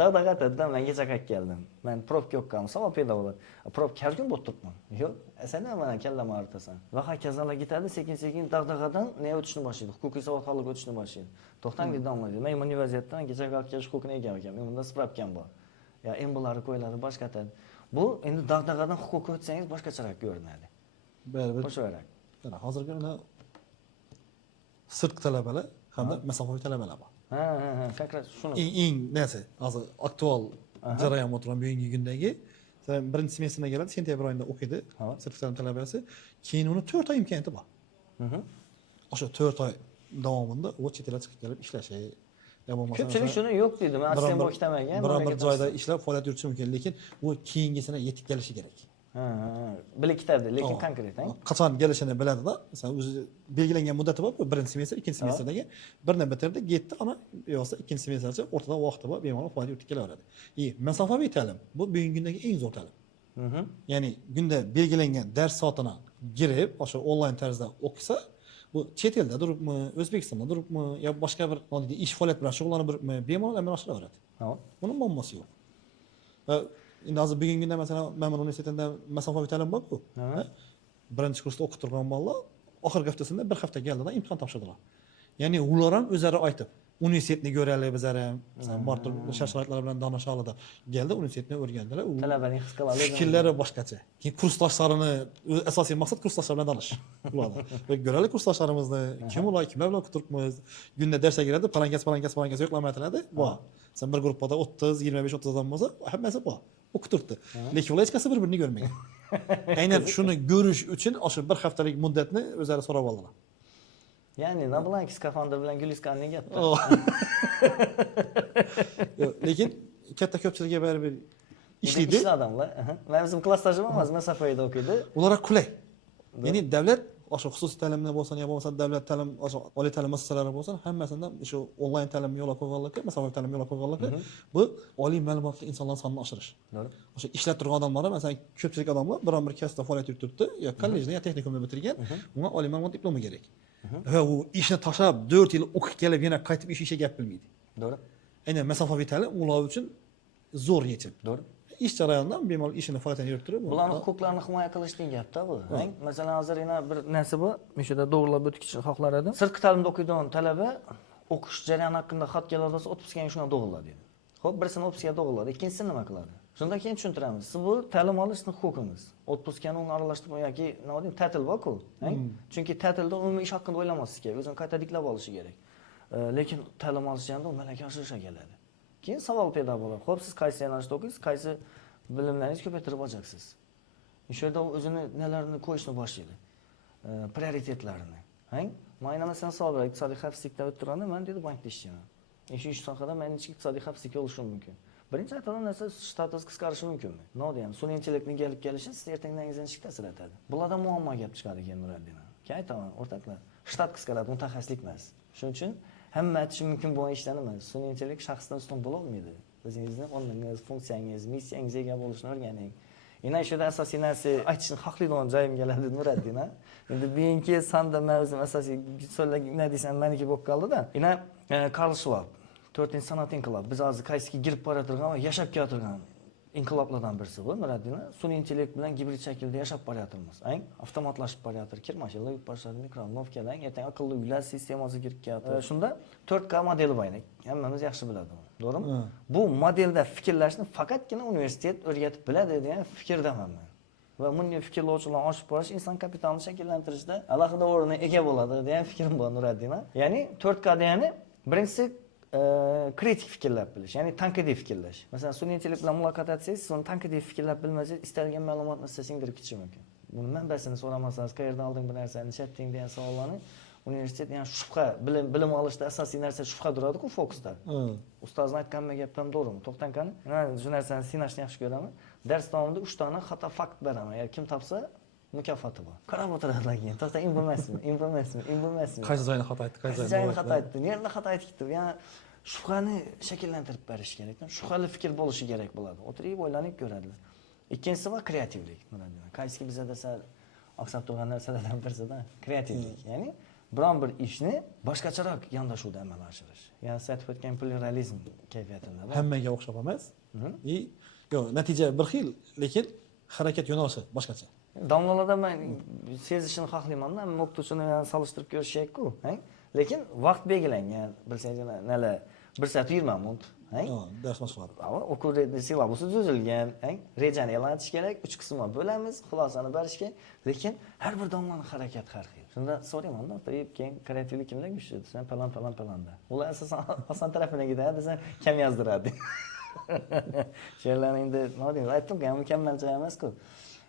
dag'dag'a aytadi-da, men kecha qaytib keldim. Men probka yo'qqan, savol paydo bo'ladi. Probka har kun bo'lib turibman. Yo'q, sen mana kallama artasan. Va hokazolar ketadi, sekin-sekin dag'dag'adan ne o'tishni boshlaydi, huquqiy savodxonlikka o'tishni boshlaydi. To'xtang dedi domlaydi. Men universitetdan kecha qaytib kelish huquqini egaman ekan. Men bunda spravkam bor. Ya en bularni qo'yiladi, boshqa aytadi. Bu endi dag'dag'adan huquqqa o'tsangiz boshqacharoq ko'rinadi. Baribir. O'sharoq. Hozirgi sirtqi talabalar hamda masofaviy talabalar bor. Ha, faqat shuni. Eng nasi, hozir aktual jarayon o'tirgan bugungi kundagi birinchi semestrga keladi, sentyabr oyida o'qiydi, sirtqi ta'lim talabasi. Keyin uni 4 oy imkoniyati bor. O'sha 4 oy davomida u chet elga chiqib kelib ishlashi, yo bo'lmasa ko'pchilik shuni yo'q deydi. Men aslen bu ishlamagan. Bir joyda ishlab faoliyat yuritishi mumkin, lekin bu keyingisine yetib kelishi kerak. Bilib ketadi, lekin konkret, qachon kelishini biladi-da. Masalan, o'zi belgilangan muddati bor, birinchi semestr, ikkinchi semestrdagi birini bitirdi, ketdi, ana yo'qsa ikkinchi semestrgacha o'rtada vaqti bor, bemalol faoliyat yuritib kelaveradi. Masofaviy ta'lim bu bugungi kundagi eng zo'r ta'lim. Ya'ni kunda belgilangan dars soatini girib, o'sha onlayn tarzda o'qisa, bu chet elda turibmi, O'zbekistonda turibmi, yo boshqa bir ish faoliyat bilan shug'ullanib turibmi, bemalol amalga oshiraveradi. Buni muammosi yo'q. Endi hozir bugungi kunda masalan Ma'mur universitetida masofaviy ta'lim bor-ku. Birinchi kursda o'qib turgan bolalar oxirgi haftasida bir hafta keldilar, imtihon topshirdilar. Ya'ni ular ham o'zlari aytib, universitetni ko'raylik bizlar ham, masalan, bor shart-sharoitlar bilan donasha oladi. Keldi, universitetni o'rgandilar. Talabaning his qiladi. Fikrlari boshqacha. Keyin kursdoshlarini asosiy maqsad kursdoshlar bilan donish. Ularni. Va ko'raylik kursdoshlarimizni, kim ular, kimlar bilan turibmiz. Kunda darsga kiradi, palankas yo'qlama aytiladi. Bor. Sen bir guruhda 30, 25-30 odam bo'lsa, hammasi bor. O'qib turibdi. Lekin ular hech qaysi bir-birini ko'rmagan. Aynan shuni ko'rish uchun o'sha bir haftalik muddatni o'zlari so'rab oldilar. Ya'ni Nablank skafandr bilan Guliskanning gapi. Lekin katta ko'pchilikga baribir ishlaydi. Ishli odamlar. Men bizim klassdashim emas, masofada o'qiydi. Ular qulay. Ya'ni davlat o'sha xususiy ta'limda bo'lsa, yo bo'lmasa davlat ta'lim, o'sha oliy ta'lim muassasalari bo'lsa, hammasidan shu onlayn ta'lim yo'l qo'yganligi, masofaviy ta'lim yo'l qo'yganligi bu oliy ma'lumotli insonlar sonini oshirish. To'g'ri. O'sha ishlab turgan odamlar, masalan, ko'pchilik odamlar biron-bir kasbda faoliyat yuritibdi, yo kollejni yo texnikumni bitirgan, unga oliy ma'lumot diplomi kerak. Va u ishni tashlab 4 yil o'qib kelib yana qaytib ishga gap bilmaydi. To'g'ri. Aynan masofaviy ta'lim ular uchun zo'r yechim. To'g'ri. Ish jarayonidan bemalol ishini faoliyatini yuritib turib, bularning huquqlarini himoya qilishning gapda bu. Masalan, hozir yana bir narsa bor, mishada to'g'rilab o'tishni xohlar edim. Sirtqi ta'limda o'qiydigan talaba o'qish jarayoni haqida xat keladi, otpuskaga shundan to'g'riladi deydi. Xo'p, birisini otpuskaga to'g'riladi, ikkinchisini nima qiladi? Shundan keyin tushuntiramiz. Siz bu ta'lim olishning huquqingiz. Otpuskani uni aralashtirib yoki nima deyim, ta'til bor-ku. Chunki ta'tilda umumiy ish haqida o'ylamaslik kerak, o'zini qayta diklab olishi kerak. Lekin ta'lim olishganda malaka oshirishga keladi. Keyin savol paydo bo'ladi. Xo'p, siz qaysi yo'nalishda o'qiysiz, qaysi bilimlaringizni ko'paytirib olacaksınız. O'sha yerda o'zini nalarini qo'yishni boshlaydi. Prioritetlarini. Men masalan savol iqtisodiy xavfsizlikda o'tirganda men dedi bankda ishlayman. Shu ish sohada men iqtisodiy xavfsizlik bo'lishi mumkin. Birinchi aytadigan narsa status qisqarishi mumkinmi? Nima deyman? Sun'iy intellektning kelib kelishi siz ertangingizni nechta ta'sir etadi. Bularda muammo gap chiqadi ekan Nuriddin. Keyin aytaman, o'rtoqlar, shtat qisqaradi, mutaxassislik emas. Shuning uchun hamma aytishi mumkin bo'lgan ishlarni emas. Sun'iy intellekt shaxsdan ustun bo'la olmaydi. O'zingizni o'rningiz, funksiyangiz, missiyangiz ega bo'lishni o'rganing. Yana shunda asosiy narsa aytishni xohlaydigan joyim keladi Nuriddin. Endi buyinki sanda men o'zim asosiy so'zlar nima desam meniki bo'lib qoldi-da. Yana Karl Schwab 4-san'at inqilob. Biz hozir qaysiga girib boraturgan va yashab kelaturgan inqiloblardan birisi bu Nuriddin. Sun'iy intellekt bilan gibrid shaklda yashab boryapmiz. Avtomatlashib boryatir, kirmashinlar yurib boshladi, mikronovkalar, ertaga aqlli uylar sistemasi kirib kelyapti. Shunda 4K modeli bor. Hammamiz yaxshi biladi. To'g'rimi? Bu modelda fikrlashni faqatgina universitet o'rgatib biladi degan fikrdaman men. Va bunday fikrlovchilar oshib borish inson kapitalini shakllantirishda alohida o'ringa ega bo'ladi degan fikrim bor Nuriddin. Ya'ni 4K degani birinchisi kreativ fikrlab bilish, ya'ni tanqidiy fikrlash. Masalan, sun'iy intellekt bilan muloqot etsangiz, uni tanqidiy fikrlab bilmasangiz, istalgan ma'lumotni sizga singdirib ketishi mumkin. Buni manbasini so'ramasangiz, qayerdan olding bu narsani, necha etding degan savollarni universitet, ya'ni shubha, bilim olishda asosiy narsa shubha turadi-ku fokusda. Ustozning aytgan gapdan to'g'rimi? To'xtang qani. Men shu narsani sinashni yaxshi ko'raman. Dars davomida 3 dona xato fakt beraman. Agar kim topsa, mukofoti bor. Qarab o'tiradilar keyin. To'xta, in bo'lmasmi? Qaysi joyini xato aytdi, qaysi joyini xato aytdi. Nereda xato aytdi? Ya'ni shubhani shakllantirib berish kerak. Shubhali fikr bo'lishi kerak bo'ladi. O'tirib o'ylanib ko'radilar. Ikkinchisi va kreativlik. Qaysiki bizda sal oqsab turgan narsalardan birisi-da kreativlik. Ya'ni biron bir ishni boshqacharoq yondashuvda amalga oshirish. Ya'ni siz aytib o'tgan pluralizm kayfiyatida. Hammaga o'xshab emas. Yo'q, natija bir xil, lekin harakat yo'nalishi boshqacha. Domlalarda men sezishini xohlayman-da, o'qituvchini solishtirib ko'rish kerak-ku, lekin vaqt belgilangan, bilsangiz, nala 1 soat 20 minut, dars mashg'uloti. O'quv silabusi tuzilgan, rejani e'lon etish kerak, 3 qismga bo'lamiz, xulosani berish kerak, lekin har bir domlaning harakati har xil. Shunda so'rayman-da, keyin kreativlik kimda kuchli desa, palanda. Ular asosan oson tarafiga ketadi, desa, kim yozdiradi. She'rlarni endi nima deymiz, aytdim-ku, mukammalcha emas-ku.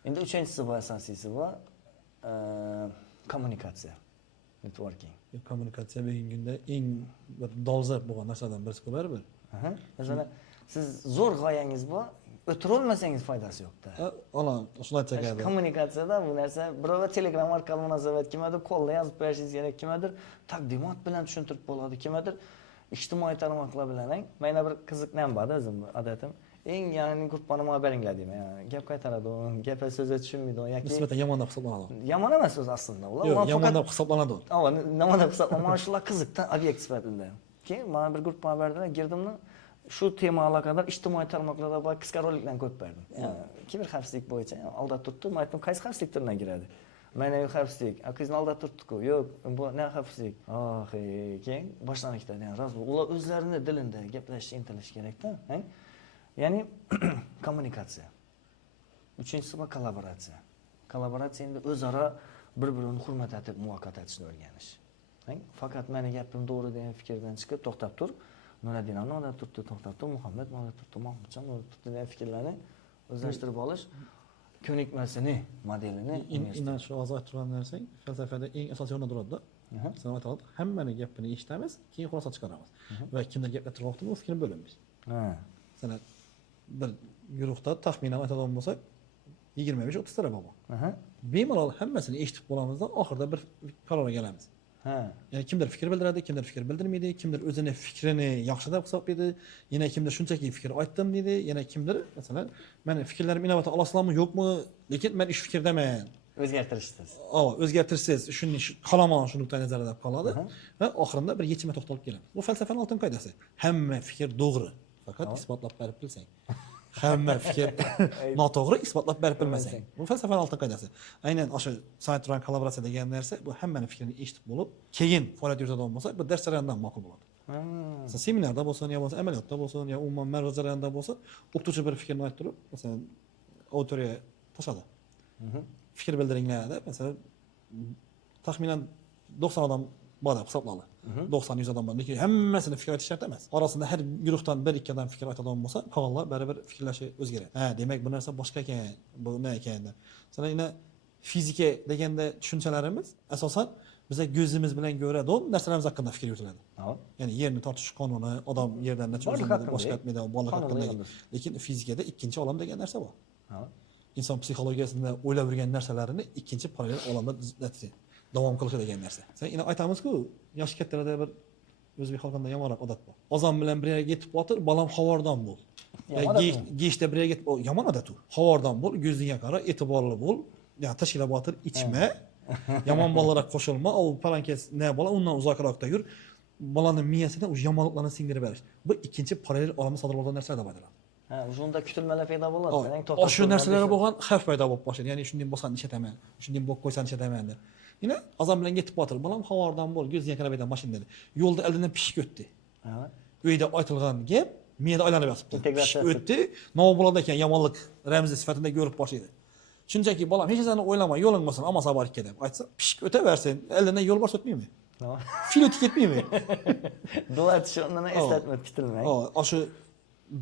Endi uchinchisi bu, asosiysi bu kommunikatsiya, networking. Kommunikatsiya bugungi kunda eng bir dolzarb bo'lgan narsalardan birisi baribir. Masalan, siz zo'r g'oyangiz bor, o'tira olmasangiz foydasi yo'q-da. Shuni aytsak kommunikatsiyada bu narsa birova Telegram orqali munosabat, kimdir qo'lda yozib berishingiz kerak, kimdir taqdimot bilan tushuntirib bo'ladi, kimdir ijtimoiy tarmoqlar bilan. Menda bir qiziqdan bor o'zim odatim. Eng yaqin guruhni beringlar deyman. Gap qaytaradi, gap so'zga tushunmaydi yoki nisbatan yomon deb hisoblanadi. Yomon emas o'zi aslida. Ular yomon deb hisoblanadi. Nima deb hisoblanadi? Shular qiziqdan obyekt sifatida. Keyin mana bir guruhga berdilar, girdimni shu tema aloqador ijtimoiy tarmoqlarda bor qisqa roliklarni ko'p berdim. Kiber xavfsizlik bo'yicha aldab turibdi. Men aytdim, qaysi xavfsizlik turidan kiradi? Manaviy xavfsizlik. Qizni aldab turibdi-ku. Yo'q, bu ne xavfsizlik? Keyin boshlanib ketadi. Ya'ni ular o'zlarini dilida gaplashishga intilish kerak-da. Ya'ni kommunikatsiya. Uchinchisi va kollaboratsiya. Kollaboratsiya endi o'zaro bir-birini hurmat etib muloqot etishni o'rganish. Faqat meni gapim to'g'ri degan fikrdan chiqib, to'xtab tur. Nuradin nima turibdi, to'xtab tur. Muhammad nima turibdi, Mahmudjon nima turibdi degan fikrlarni o'zlashtirib olish ko'nikmasini, modelini Inan shu hozir turgan narsang falsafada eng asosiy o'rnda turadi-da. Sen aytadi, hammaning gapini eshitamiz, keyin xulosa chiqaramiz. Va kimdir gap aytib vaqtida o'z fikrini bo'lamiz. Sana bir guruhda taxminan aytadigan bo'lsak 25-30 ta bor. Bemalol hammasini eshitib bo'lamizda, oxirida bir qarorga kelamiz. Ya'ni kimdir fikr bildiradi, kimdir fikr bildirmaydi, kimdir o'zini fikrini yaxshi deb hisoblaydi, yana kimdir shunchaki fikr aytdim deydi, yana kimdir masalan, meni fikrlarim inobatga olasizlarmi, yo'qmi, lekin men ish fikrdaman. O'zgartirishsiz. O'zgartirsiz, shuni qalaman shu nuqtai nazardan qoladi va oxirida bir yechimga to'xtalib kelamiz. Bu falsafaning oltin qoidasi. Hamma fikr to'g'ri, faqat isbotlab berib bilsang. Hamma fikr noto'g'ri, isbotlab berib bilmasang. Bu falsafaning oltin qoidasi. Aynan o'sha saytran kollaboratsiya degan narsa bu hammaning fikrini eshitib bo'lib, keyin faoliyat yuritadigan bo'lsa, bu dars jarayonidan ma'qul bo'ladi. Masalan, seminarda bo'lsin, yo bo'lmasa amaliyotda bo'lsin, yo umuman ma'ruz jarayonida bo'lsa, o'qituvchi bir fikrni aytib turib, masalan, auditoriya tashladi. Fikr bildiringlar deb, masalan, taxminan 90 odam bor deb hisoblanadi. 90-100 odam bor, lekin hammasini fikr aytish shart emas. Orasida har guruhdan 1-2 odam fikr aytadigan bo'lsa, qolganlar baribir fikrlashi o'zgaradi. Demak, bu narsa boshqa ekan, bu nima ekan deb. Masalan, yana fizika deganda tushunchalarimiz asosan biza ko'zimiz bilan ko'radigan narsalarimiz haqida fikr yuritiladi. Ya'ni yerni tortish qonuni, odam yerdan necha o'zini boshqatmaydi, bog'liq haqida. Lekin fizikada ikkinchi olam degan narsa bor. Inson psixologiyasida o'ylab yurgan narsalarini ikkinchi parallel olamda davom qilishi degan narsa. Sen ina aytamiz-ku, yosh kattalarda bir o'zbek xalqida yomonroq odat bor. Ozon bilan bir yerga yetib o'tir, balam xavordan bo'l. Geshda bir yerga yetib, yomon odat u. Xavordan bo'l, ko'zingga qara, e'tiborli bo'l. Ya tashkilab o'tir, ichma. Yomon bolalarga qo'shilma, u palankas ne bola, undan uzoqroqda yur. Bolaning miyasidan o'sha yomonliklarni singdirib berish. Bu ikkinchi parallel olamda sodir bo'lgan narsalar deb aytiladi. O'shunda kutilmalar paydo bo'ladi. Shu narsalar bo'lgan xavf paydo bo'lib boshlaydi. Ya'ni shunday bo'lsan ishataman, shunday bo'lib qo'ysan ishataman deb. Yine azam bilan yetib o'tir. Balam xavordan bo'l, ko'zingga qarab aydan mashina dedi. Yo'lda eldan pishib o'tdi. Uyda aytilgan gap miyada aylanib yotibdi. Pishib o'tdi. Nima bo'ladi ekan yomonlik ramzi sifatida ko'rib boshlaydi. Shunchaki balam hech narsani o'ylama, yo'ling bo'lsin, ammo sabar ikki deb aytsa, pishib o'taversin. Eldan yo'l bor o'tmaymi? Fil o'tib ketmaymi? Duo etish o'rnini eslatma kitilmang. O'sha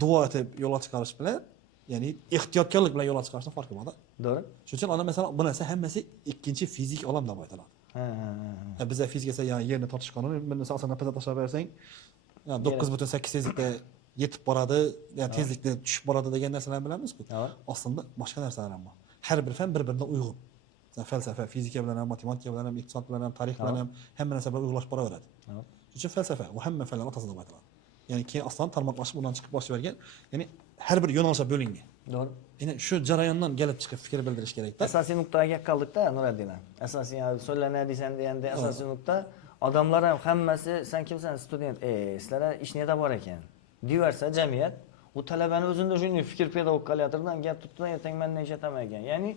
duo etib yo'lga chiqarish bilan, ya'ni ehtiyotkorlik bilan yo'lga chiqarishning farqi bor-da. To'g'ri? Shuning uchun ana masalan bu narsa hammasi ikkinchi fizik olam deb aytiladi. Bizda fizik esa ya'ni yerni tortish qonuni, bir narsa asosan pazga tashlab bersang, 9.8 tezlikda yetib boradi, ya'ni tezlikda tushib boradi degan narsalarni bilamiz-ku. Aslida boshqa narsalar ham bor. Har bir fan bir-biriga uyg'un. Falsafa, fizika bilan ham, matematika bilan ham, iqtisod bilan ham, tarix bilan ham hamma narsa bilan uyg'unlashib boraveradi. Shuning uchun falsafa va hamma fanlar o'rtasida deb aytiladi. Ya'ni keyin aslan tarmoqlashib undan chiqib boshlavergan, ya'ni har bir yo'nalishga bo'lingan. To'g'ri. Ya'ni shu jarayondan kelib chiqib fikr bildirish kerak-da. Asosiy nuqtaga qoldik-da, Nuriddin. Asosiy so'zlarni deysan deganda asosiy nuqta odamlar ham hammasi sen kimsan, student, sizlar ish niyatda bor ekan. Diyorsa jamiyat u talabani o'zida shunday fikr pedagog qilyapti-dan, gap tutdi, ertaga mendan ishataman ekan. Ya'ni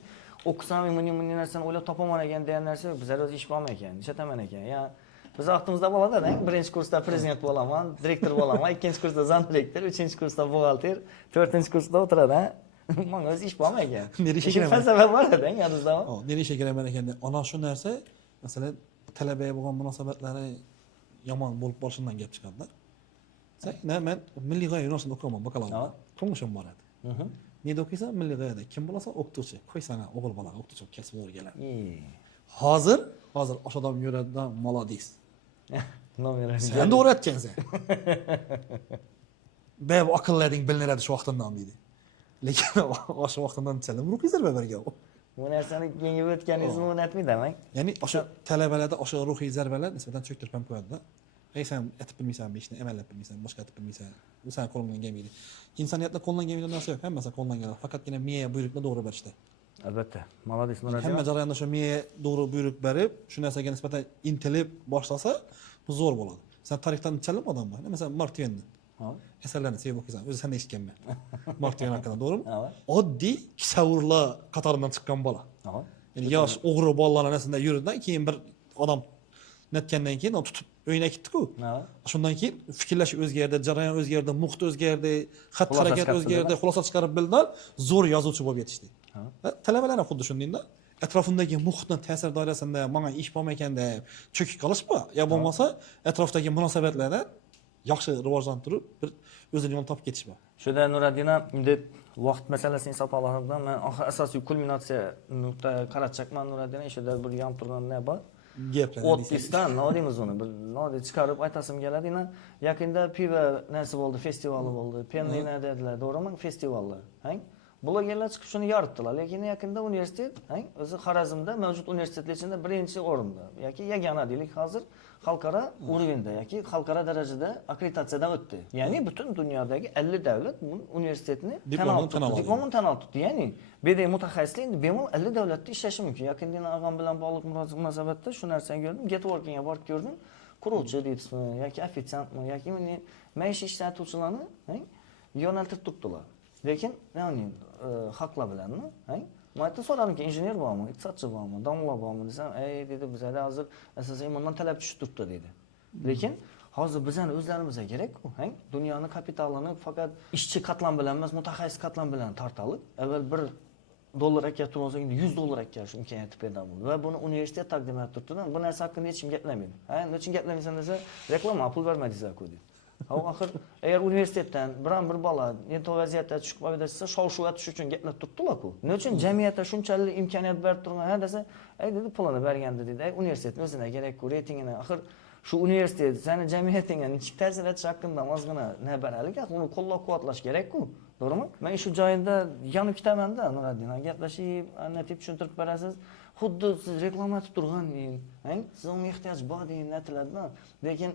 o'qisam, meni narsani o'ylab topaman ekan degan narsa bizlar o'z ish bo'lmay ekan, ishataman ekan. Ya biz vaqtimizda bo'ladi-da, birinchi kursda prezident bo'laman, direktor bo'laman, ikkinchi kursda zam direktor, uchinchi kursda buxgalter, to'rtinchi kursda o'tiradi. Menga o'z ish bo'lmay ekan. Nerishga kiraman? Falsafa bo'ladi-da, yodingizda. Nerishga kiraman ekanda, ana shu narsa, masalan, talabaga bo'lgan munosabatlari yomon bo'lib borishidan gap chiqadi-da. Men milliy g'oya yo'nalishida o'qiman, bakalavr. Turmushim bor edi. Nega o'qiysan? Milliy g'oyada. Kim bo'lasa o'qituvchi. Qo'ysang, o'g'il bola o'qituvchi kasb o'rganadi. Hozir o'sha odam yuradidan molodis. Sen de o'rgatgansan. Bev aqllading bilinadi shu vaqtdan deydi. Lekin o'sha vaqtdan chalim ruhiy zarba bergan. Bu narsani yengib o'tganingizni unutmayman. Ya'ni o'sha talabalarda o'sha ruhiy zarbalar nisbatan cho'ktirib ham qo'yadi-da. Sen etib bilmaysan, ishni amallab bilmaysan, boshqa etib bilmaysan. Bu sen qo'lingdan kelmaydi. Insoniyatda qo'ldan kelmaydigan narsa yo'q, hammasi qo'ldan keladi. Faqatgina miya buyruqni to'g'ri berishda. Albatta. Молодец, Nuriddin. Hamma jarayonda shu miya to'g'ri buyruq berib, shu narsaga nisbatan intilib boshlasa, bu zo'r bo'ladi. Sen tarixdan chalim odamlar. Masalan, Mark Twainni. Eserlarni sevib o'qiysan. O'zi sen eshitganman. Mark Twain haqida, to'g'rimi? Oddiy kisavurlar qatoridan chiqqan bola. Ya'ni yosh o'g'ri bolalar arasida yurdi, keyin bir odam netgandan keyin tutib o'yina ketdi-ku. Shundan keyin fikrlash o'zgardi, jarayon o'zgardi, muhit o'zgardi, xat harakat o'zgardi, xulosa chiqarib bildilar, zo'r yozuvchi bo'lib yetishdi. Talabalar ham xuddi shundayda. Atrofimdagi muhitning ta'sir doirasida menga ish bo'lmaganda cho'kib qolishmi? Yo bo'lmasa atrofdagi munosabatlarda yaxshi rivojlanib turib, bir o'zini yo'lini topib ketishmi? Shunda Nuriddin endi vaqt masalasini hisoblaganimdan men asosiy kulminatsiya nuqta qaratchakman Nuriddin, ishida bir yam turgan ne bor? Gaplar. O'ttisdan nodimiz uni bir nodi chiqarib aytasim keladi. Yaqinda piva narsa bo'ldi, festivali bo'ldi. Penlina dedilar, to'g'rimi? Festivallar. Blogerlar chiqib shuni yoritdilar, lekin yaqinda universitet, o'zi Xorazmda mavjud universitetlar ichida birinchi o'rinda yoki yagona deylik hozir xalqaro уровеньda yoki xalqaro darajada akkreditatsiyadan o'tdi. Ya'ni butun dunyodagi 50 davlat bu universitetni diplomini tan oldi. Ya'ni bedey mutaxassislar endi bemalol 50 davlatda ishlashi mumkin. Yaqinda og'am bilan bog'liq munosabatda shu narsani ko'rdim. Getworkingga borib ko'rdim. Quruvchi deysizmi yoki ofitsiantmi yoki maishiy ishlatuvchilarni yo'naltirib turibdilar. Lekin ya'ni haqlar bilanmi? Men so'radim-ki, injener bormi, iqtisodchi bormi, domla bormi desam, dedi bizlar hozir asosan bundan talab tushib turibdi dedi. Lekin hozir bizani o'zlarimizga kerak-ku, dunyoni kapitalini faqat ishchi qatlam bilan emas, mutaxassis qatlam bilan tortalik. Avval $1 aka tursa, endi $100 aka shu imkoniyatni paydo bo'ldi va buni universitet taqdim etib turibdi. Bu narsa haqida hech kim gaplamaydi. Nechun gaplamaysan desa, reklama pul bermadingizlar-ku dedi. Axir agar universitetdan bir bola yentoq vaziyatda tushib qolsa, shov-shuv etish uchun gaplab turibdilar-ku. Nima uchun jamiyatda shunchalik imkoniyat berib turgan, desa, dedi pulini berganda dedi, universitetning o'zina kerak-ku, reytingini. Axir shu universitet seni jamiyatingga nechik ta'sir etish haqida ozgina nabaralik, uni qo'llab-quvvatlash kerak-ku. To'g'rimi? Men shu joyida yonib ketaman-da, Nuriddin, gaplashib, anlatib tushuntirib berasiz. Xuddi siz reklama etib turgandek, siz unga ehtiyoj bor degan natiladi. Lekin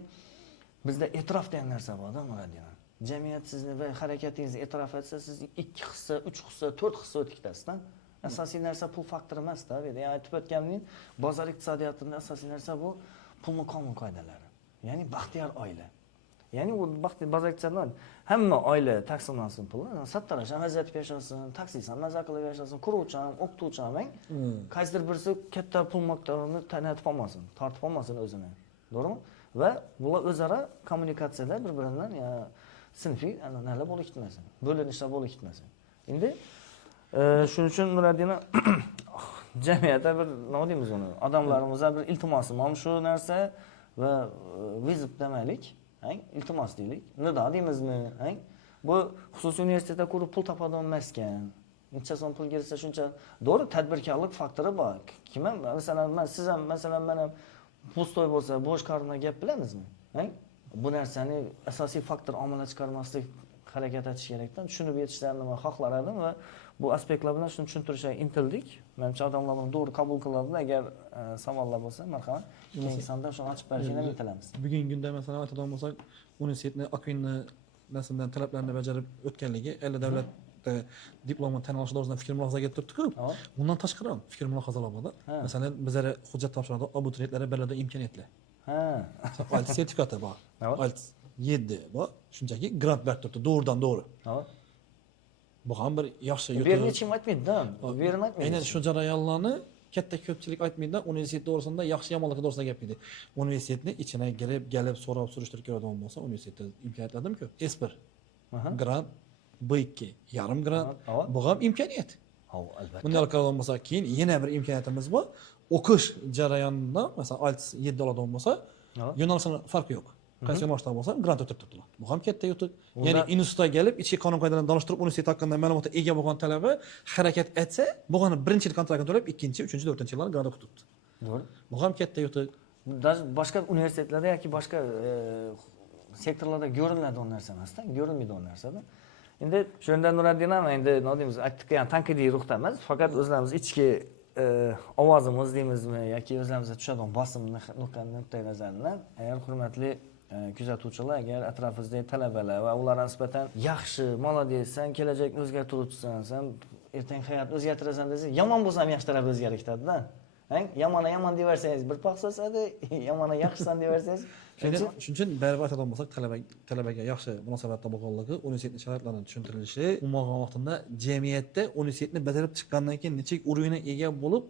bizda e'tirof degan narsa bor-da, Nuriddin. Jamiyat sizni va harakatingizni e'tirof etsa, siz 2 hissa, 3 hissa, 4 hissa o'tib ketasiz-da. Asosiy narsa pul faktori emas-da. Ya'ni aytib o'tganim, bozor iqtisodiyotida asosiy narsa bu pulning qonun qoidalari. Ya'ni baxtiyor oila. Ya'ni u bozor iqtisodiyotida hamma oila taqsimlansin pulni, sattarash ham ajratib yashasin, taksist ham maza qilib yashasin, quruvchi ham, o'qituvchi ham, qaysidir birisi katta pul miqdorini tanitib olmasin, tortib olmasin o'zini. To'g'rimi? Va bular o'zaro kommunikatsiyada bir-biridan sinfiy an'analar bo'lib ketmasin, bo'linishlar bo'lib ketmasin. Endi shuning uchun Nuriddin jamiyatda bir nima deymiz uni, odamlarimizga bir iltimosim ham shu narsa va vizib demaylik, iltimos deylik, nido deymizmi, bu xususiy universitetda ko'rib pul topadigan emas ekan. Necha so'm pul kelsa shuncha, to'g'ri, tadbirkorlik faktori bor. Kim ham, masalan, siz ham, masalan, men ham pustoy bo'lsa, bo'sh qarnga gap bilamizmi? Bu narsani asosiy faktor omilga chiqarmaslik harakat etish kerakdan tushunib yetishlarini men xohlar edim va bu aspektlar bilan shuni tushuntirishga intildik. Menimcha odamlar buni to'g'ri qabul qiladi. Agar savollar bo'lsa, marhamat, keyingi sonda shuni ochib berishini intilamiz. Bugungi kunda masalan aytadigan bo'lsak, universitetni Akvinni nasimdan talablarni bajarib o'tganligi, eli davlatda diplomni tan olish to'g'risida fikr mulohazaga kelib turibdi-ku. Bundan tashqari ham fikr mulohazalar bor. Masalan, bizlar hujjat topshiradi, abituriyentlarga beriladigan imkoniyatlar. ALT sertifikati bor. ALT 7 bor. Shunchaki grant berib turibdi, to'g'ridan to'g'ri. Bu ham bir yaxshi yutuq. Berini hech kim aytmaydi-da. Berini aytmaydi. Aynan shu jarayonlarni katta ko'pchilik aytmaydi, universitet to'g'risida yaxshi yomonligi to'g'risida gaplaydi. Universitetni ichine girib, kelib, so'rab, surishtirib ko'radigan bo'lsa, universitetda imkoniyatlarim ko'p. S1 grant, B2 yarim grant, bu ham imkoniyat. Albatta. Bunday qiladigan bo'lsa, keyin yana bir imkoniyatimiz bor. O'qish jarayonida, masalan, ALT 7 oladigan bo'lsa, yo'nalishning farqi yo'q. Qaysi yo'nalishda bo'lsa, grant o'tirib turibdilar. Bu ham katta yutuq. Ya'ni institutga kelib, ichki qonun qoidalarni tanishtirib, universitet haqida ma'lumotga ega bo'lgan talaba harakat etsa, bo'lgani birinchi yil kontraktini to'lab, ikkinchi, uchinchi, to'rtinchi yillar grant o'qib turibdi. To'g'ri. Bu ham katta yutuq. Boshqa universitetlarda yoki boshqa sektorlarda ko'rinadi o narsa emas-da, ko'rinmaydi o narsada. Endi shundan Nuriddin ham endi nima deymiz, aytdik, ya'ni tanqidiy ruhda emas, faqat o'zlarimiz ichki ovozimiz deymizmi yoki o'zlarimizga tushadigan bosimni nuqtai nazaridan, agar hurmatli kuzatuvchilar, agar atrofingizdagi talabalar va ularga nisbatan yaxshi, молодец, sen kelajakni o'zgartiruvchisan, sen ertaga hayotni o'zgartirasan desa, yomon bo'lsa ham yaxshi taraf o'zgarib ketadi-da. Yomon deversangiz bir pax sasadi, yomon yaxshisan deversangiz. Shuning uchun baribir aytadigan bo'lsak, talabaga yaxshi munosabatda bo'lganligi, universitetning sharoitlarini tushuntirilishi, umuman vaqtida jamiyatda universitetni bajarib chiqqandan keyin nechik o'ringa ega bo'lib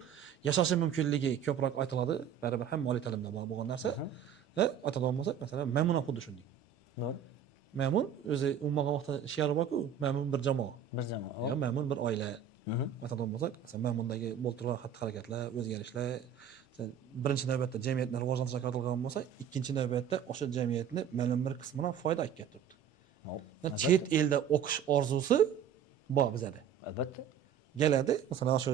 yashashi mumkinligi ko'proq aytiladi. Baribir ham moliy ta'limda bo'lgan narsa. Aytadigan bo'lsak, masalan, Mamun ham xuddi shunday. To'g'ri. Mamun o'zi umuman vaqtida shiori bor-ku, Mamun bir jamoa. Bir jamoa. Ya Mamun bir oila. Aytadigan bo'lsak, masalan, Mamundagi bo'ltirgan xatti-harakatlar, o'zgarishlar, birinchi navbatda jamiyatni rivojlantirishga qaratilgan bo'lsa, ikkinchi navbatda o'sha jamiyatni ma'lum bir qismidan foyda olib keltiribdi. Chet elda o'qish orzusi bor bizda. Albatta. Keladi, masalan, shu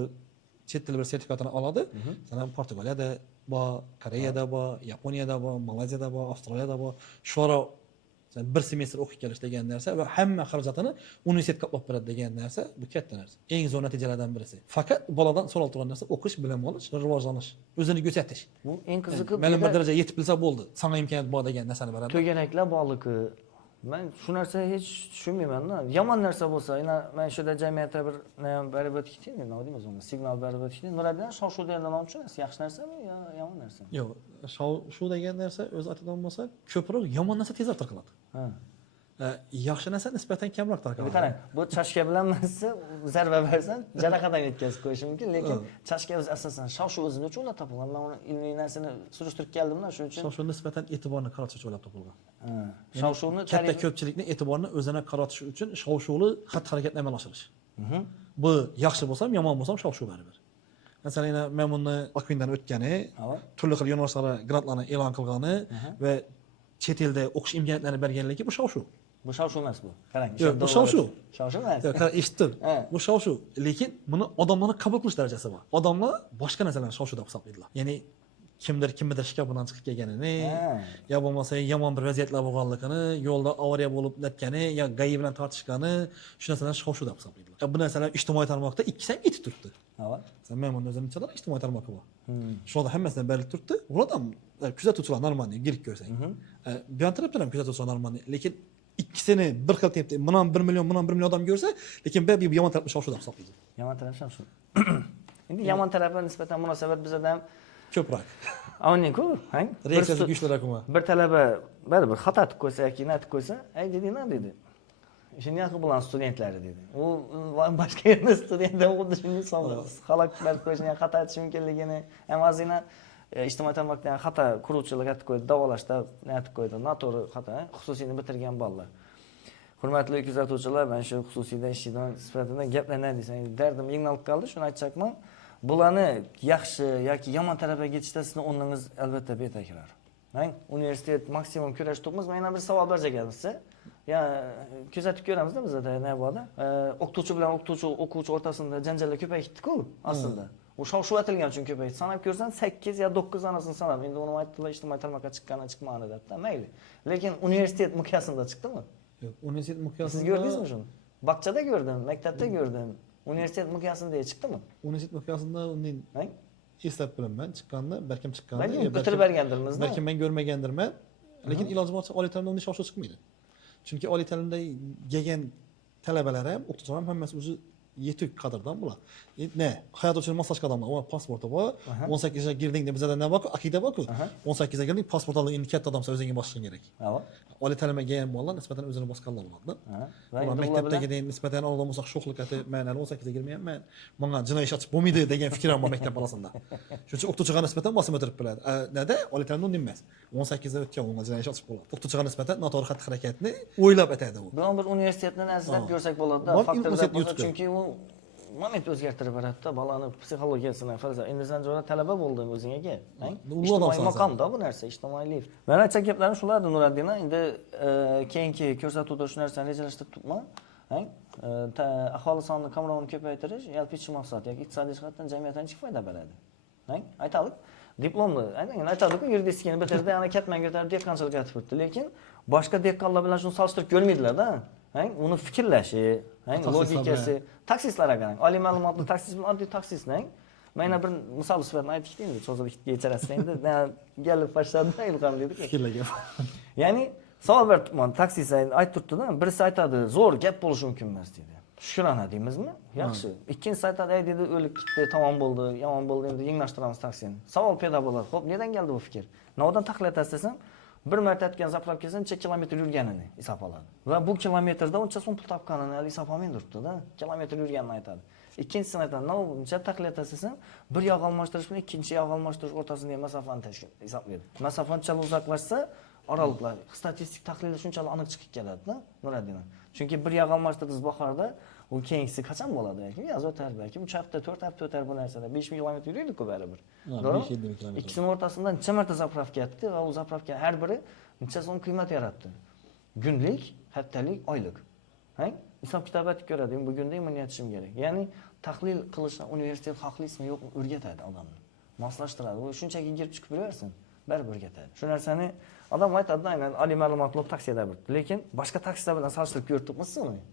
chet tili bir sertifikatini oladi. Masalan, Portugaliyada bor, Koreyada bor, Yaponiyada bor, Malayziyada bor, Avstraliyada bor. Shora bir semestr o'qib kelish degan narsa va hamma xarajatini universitet qoplab beradi degan narsa bu katta narsa. Eng zo'r natijalardan birisi. Faqat boladan so'ralib turgan narsa o'qish, bilim olish, rivojlanish, o'zini ko'rsatish. Bu eng qiziqi ma'lum bir darajaga yetib bilsa bo'ldi. Sana imkoniyat bor degan narsani beradi. To'garaklar borligi. Men shu narsa hech tushunmayman-da. Yomon narsa bo'lsa, men shunda jamiyatda bir berib o'tishni, nima deymiz uni, signal berib o'tishni, Nuriddin shu degandan ham tushunasiz, yaxshi narsami yo yomon narsami? Yo'q, shu degan narsa o'zi aytadigan bo'lsa, ko'proq yomon narsa tezroq tarqaladi. Yaxshi narsa nisbatan kamroq tarqaladi. Qarang, bu chashka bilan massa zarba bersan, jarohatdan yetkazib qo'yishi mumkin, lekin chashka o'zi asosan shu o'zini uchun o'ylab topilgan. Men uni ilmiy narsani surishtirib keldim-da, shuning uchun. Shu nisbatan e'tiborni qaratish uchun o'ylab topilgan. Shuvni katta ko'pchilikning e'tiborini o'zini qaratish uchun shov-shuvli xatti-harakatni amalga oshirish. Bu yaxshi bo'lsa ham, yomon bo'lsa ham shov-shuv baribir. Masalan, men buni Akvindan o'tgani, turli xil yo'nalishlarda grantlarni e'lon qilgani va chet elda o'qish imkoniyatlarini berganligi bu shov-shuv. Bu shov-shuv emas bu. Qarang, bu shov-shuv. Shov-shuv emas. Yo'q, eshitdim. Bu shov-shuv, lekin buni odamlarni qabul qilish darajasi bor. Odamlar boshqa narsalarni shov-shuv deb hisoblaydilar. Ya'ni kimdir shikabundan chiqib kelganini, yo bo'lmasa yomon bir vaziyatlar bo'lganligini, yo'lda avariya bo'lib o'tgani, yo GAI bilan tortishgani, shu narsalarni shov-shuv deb hisoblaydilar. Bu narsalar ijtimoiy tarmoqda ikkisi ham yetib turibdi. Men buni o'zim ichida ijtimoiy tarmoqi bor. Shunda hammasidan berilib turibdi. Ulardan kuzatuvchilar normalniy girib ko'rsang. Bu ham tarafdan ham kuzatuvchilar normalniy, lekin ikkisini bir xil tepda, bundan 1 million, bundan 1 million odam ko'rsa, lekin bu yomon tarafni shov-shuv deb hisoblaydi. Yomon taraf shu. Endi yomon tarafga nisbatan munosabat bizda ham ko'proq. Avninku, reaksiyasi kuchliroq umi. Bir talaba baribir xato qilib qo'ysa yoki nima qilib qo'ysa, "Ey dedinglar" dedi. Shunday bilan studentlari dedi. U boshqa yerda studentlar xuddi shunday halok qilib qo'yishni, xato etish mumkinligini, ham ozgina ijtimoiy tarmoqda xato quruvchilik etib qo'ydi, davolashda aytib qo'ydi. Noto'g'ri xato, xususiyni bitirgan bolalar. Hurmatli kuzatuvchilar, men shu xususiyda ishchidan sifatida gaplarni desam, dardim yengilib qoldi, shuni aytmoqman. Bularni yaxshi yoki yomon tarafga ketishda sizning o'rningiz albatta betakror. Mang universitet maksimum kurashdikmiz. Men yana bir savol berjaganmiz. Ya kuzatib ko'ramizda bizda nima bo'ladi? O'qituvchi bilan o'quvchi o'rtasida janjallar ko'payib ketdi-ku aslida. O shov-shuv atilgan uchun ko'paydi. Sanab ko'rsan 8 yo 9 onasini sanab. Endi uni aytdilar ijtimoiy tarmoqqa chiqqani chiqmagani debdi. Mayli. Lekin universitet miqyosida chiqdimi? Yo'q, universitet miqyosida. Siz ko'rdingizmi shuni? Baqchada ko'rdim, maktabda ko'rdim. Universitet miqyosida chiqdimi? Universitet miqyosida undan eslab bilaman chiqqanda, balkim chiqqanda. Balkim bitirib bergandirmizda. Balkim men ko'rmagandirman. Lekin iloji boricha oliy ta'limda undan shov-shuv chiqmaydi. Chunki oliy ta'limda kelgan talabalar ham, o'qituvchilar ham hammasi o'zi yetuk qadrdan bular. Ne, hayot uchun moslashgan odamlar, ular pasporti bor. 18 yoshga girding deb bizada nima bor-ku, aqida bor-ku. 18 ga girding, pasport olib endi katta odamsan o'zingga bosishing kerak. Oliy ta'limga kelgan bolalar nisbatan o'zini bosganlar bo'ladi. Ular maktabdagidan nisbatan olgan bo'lsa sho'xlik atib, men 18 ga girmayapman, menga jinoiy ish ochib bo'lmaydi degan fikr ham bor maktab bolasida. Shuning uchun o'qituvchiga nisbatan bosim o'tirib biladi. Nada? Oliy ta'limda unday emas. 18 da o'tgan unga jinoiy ish ochib bo'ladi. O'qituvchiga nisbatan noto'g'ri xatti-harakatni o'ylab aytadi u. Biron bir universitetni nazarda ko'rsak bo'ladi-da, faktorlar chunki u moment o'zgartirib beradi-da, bolani psixologiyasini, falsafa. Endi sen jo'ra talaba bo'lding o'zingga, ijtimoiy maqomda bu narsa, ijtimoiy lift. Men aytgan gaplarim shulardi Nuriddin. Endi keyingi ko'rsatuvda shu narsani rejalashtirib turibman. Aholi sonini qamrovini ko'paytirish yalpi ichki maqsad yoki iqtisodiy jihatdan jamiyatdan chiqib foyda beradi. Aytalik, diplomni, aytadiku, yuridikani bitirdi, yana ketman ko'tarib dehqonchilikka aytib o'tdi. Lekin boshqa dehqonlar bilan shuni solishtirib ko'rmaydilar-da. Uni fikrlashi, logikasi, taksistlarga qarang. Oliy ma'lumotli taksist bilan oddiy taksistning mana bir misol sifatida aytdik endi, cho'zilib kechirasiz endi. Kelib boshladi ilhom dedik. Fikrlagan. Ya'ni savol beribman, taksist aytib turibdi-da, birisi aytadi, zo'r gap bo'lishi mumkin emas dedi. Shukrona deymizmi? Yaxshi. Ikkinchisi aytadi, "Ey dedi, o'lib ketdi, tamom bo'ldi, yomon bo'ldi, endi yenglashtiramiz taksini." Savol paydo bo'ladi. Xo'p, neden keldi bu fikr? Navodan tahlil etasiz desam, bir marta aytgan zapravkasini necha kilometr yurganini hisob oladi. Va bu kilometrda uncha so'm pul topganini hisob olmay turibdi-da. Kilometr yurganini aytadi. Ikkinchisini aytadi, "Necha tahlil etasiz desam, bir yog' almashtirish bilan ikkinchi yog' almashtirish o'rtasidagi masofani hisoblaydi. Masofa unchalik uzoqlashsa, oraliklar statistik tahlilda shunchalik aniq chiqib keladi-da, Nuriddin. Chunki bir yog' almashtirish bahorda u keyingisi qachon bo'ladi yoki yoz o'tar balki 3 hafta 4 hafta o'tar bu narsada 5000 kilometr yuraydi-ku baribir. To'g'rimi? Ikkisini o'rtasida necha marta zapravka etdi va u zapravka har biri necha so'm qiymat yaratdi. Kunlik, haftalik, oylik. Hisob kitobatni ko'radi, bu kunda nima yetishim kerak. Ya'ni tahlil qilishni universitet haqlismi yo'qmi o'rgatadi odamni. Moslashtiradi. U shunchaki girib chiqib yuraversin, baribir o'rgatadi. Shu narsani odam aytadi, aynan oliy ma'lumotli taksida bir. Lekin boshqa taksilar bilan solishtirib ko'rdingizmi uni?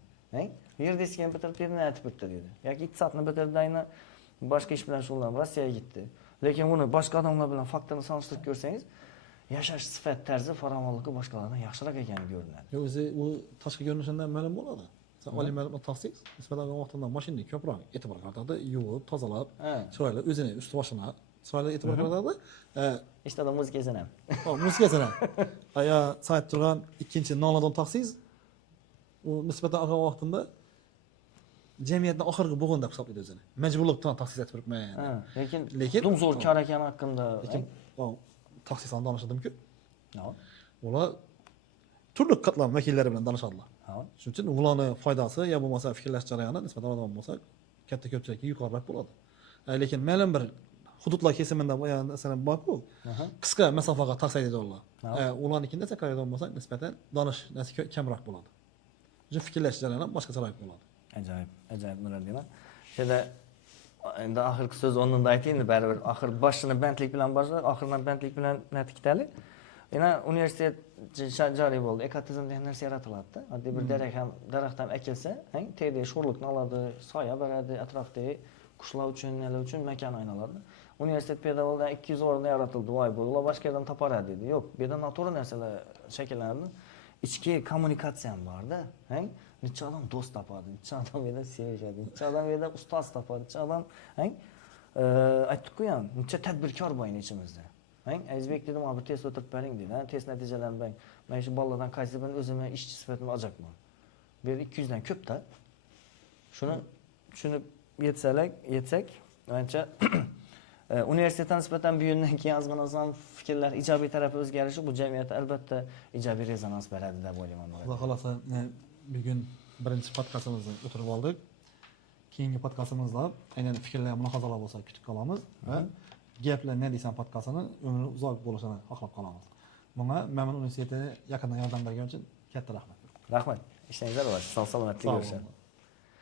Yuridikani bitirib yerni aytib o'tdi dedi. Yoki iqtisodni bitirdi, aynan boshqa ish bilan shug'ullanib Rossiyaga ketdi. Lekin uni boshqa odamlar bilan faktini solishtirib ko'rsangiz, yashash sifat tarzi farovonligi boshqalardan yaxshiroq ekani ko'rinadi. O'zi u tashqi ko'rinishidan ma'lum bo'ladi. Sen oliy ma'lumot taksiz nisbatan vaqtida mashinani ko'proq e'tibor qaratadi, yuvib, tozalab, chiroyli o'zini ust boshini chiroyli e'tibor qaratadi. Eshitadi muzikasini ham. Muzikasini ham. Aya sayt turgan ikkinchi nolodon taksiz u nisbatan aqal vaqtida jamiyatning oxirgi bo'g'in deb hisoblaydi o'zini. Majburlikdan taksiz aytib turibman. Lekin dum zo'r kar ekani haqida. Lekin taksistlarni danishadimku. Ular turli qatlam vakillari bilan danishadilar. Shuning uchun ularni foydasi yo bo'lmasa fikrlash jarayoni nisbatan odam bo'lsa katta ko'pchilikka yuqoriroq bo'ladi. Lekin ma'lum bir hududlar kesimida masalan borku, qisqa masofaga taksiyada ular. Ularnikini esa qaraydigan bo'lsak nisbatan danish narsa kamroq bo'ladi. Shu fikrlash jarayoni boshqacharoq bo'ladi. Ajoyib Nuriddin. Shunda endi oxirgi so'z o'rnida aytaylik, baribir oxir boshini bandlik bilan boshlab, oxiridan bandlik bilan natikitali. Yana universitet joriy bo'ldi. Ekotizm degan narsa yaratiladi-da. Oddiy bir daraxt ham ekilsa, tegdi sho'rlikni oladi, soya beradi, atrofdagi qushlar uchun, nelar uchun makon aylanadi. Universitet paydo bo'ldi, 200 o'rinda yaratildi. Voy, bu ular boshqa yerdan toparadi dedi. Yo'q, bu yerda noto'g'ri narsalar shakllanadi. Ichki kommunikatsiya ham bor-da. Necha odam do'st topadi, necha odam yerda sevishadi, necha odam yerda ustoz topadi, necha odam, aytdik-ku ham, necha tadbirkor bor ichimizda. Azizbek dedim, "Bir test o'tirib bering" dedi. Test natijalarini men shu bolalardan qaysi birini o'zimga ishchi sifatida olacakman. Bu 200 dan ko'p-da. Shuni tushunib yetsak, menimcha universitetdan nisbatan bu yildan keyin ozgina fikrlar ijobiy tarafi o'zgarishi bu jamiyatga albatta ijobiy rezonans beradi deb o'ylayman. Xudo xolasa, bugun birinchi podkastimizni o'tirib oldik. Keyingi podkastimizda aynan fikrlar, mulohazalar bo'lsa kutib qolamiz va gaplar ne deysan podkastini umri uzoq bo'lishini xohlab qolamiz. Bunga Memon universitetini yaqindan yordam bergan uchun katta rahmat. Rahmat. İşinizler var. Sağ salomatlik Sağ olun. görüşelim.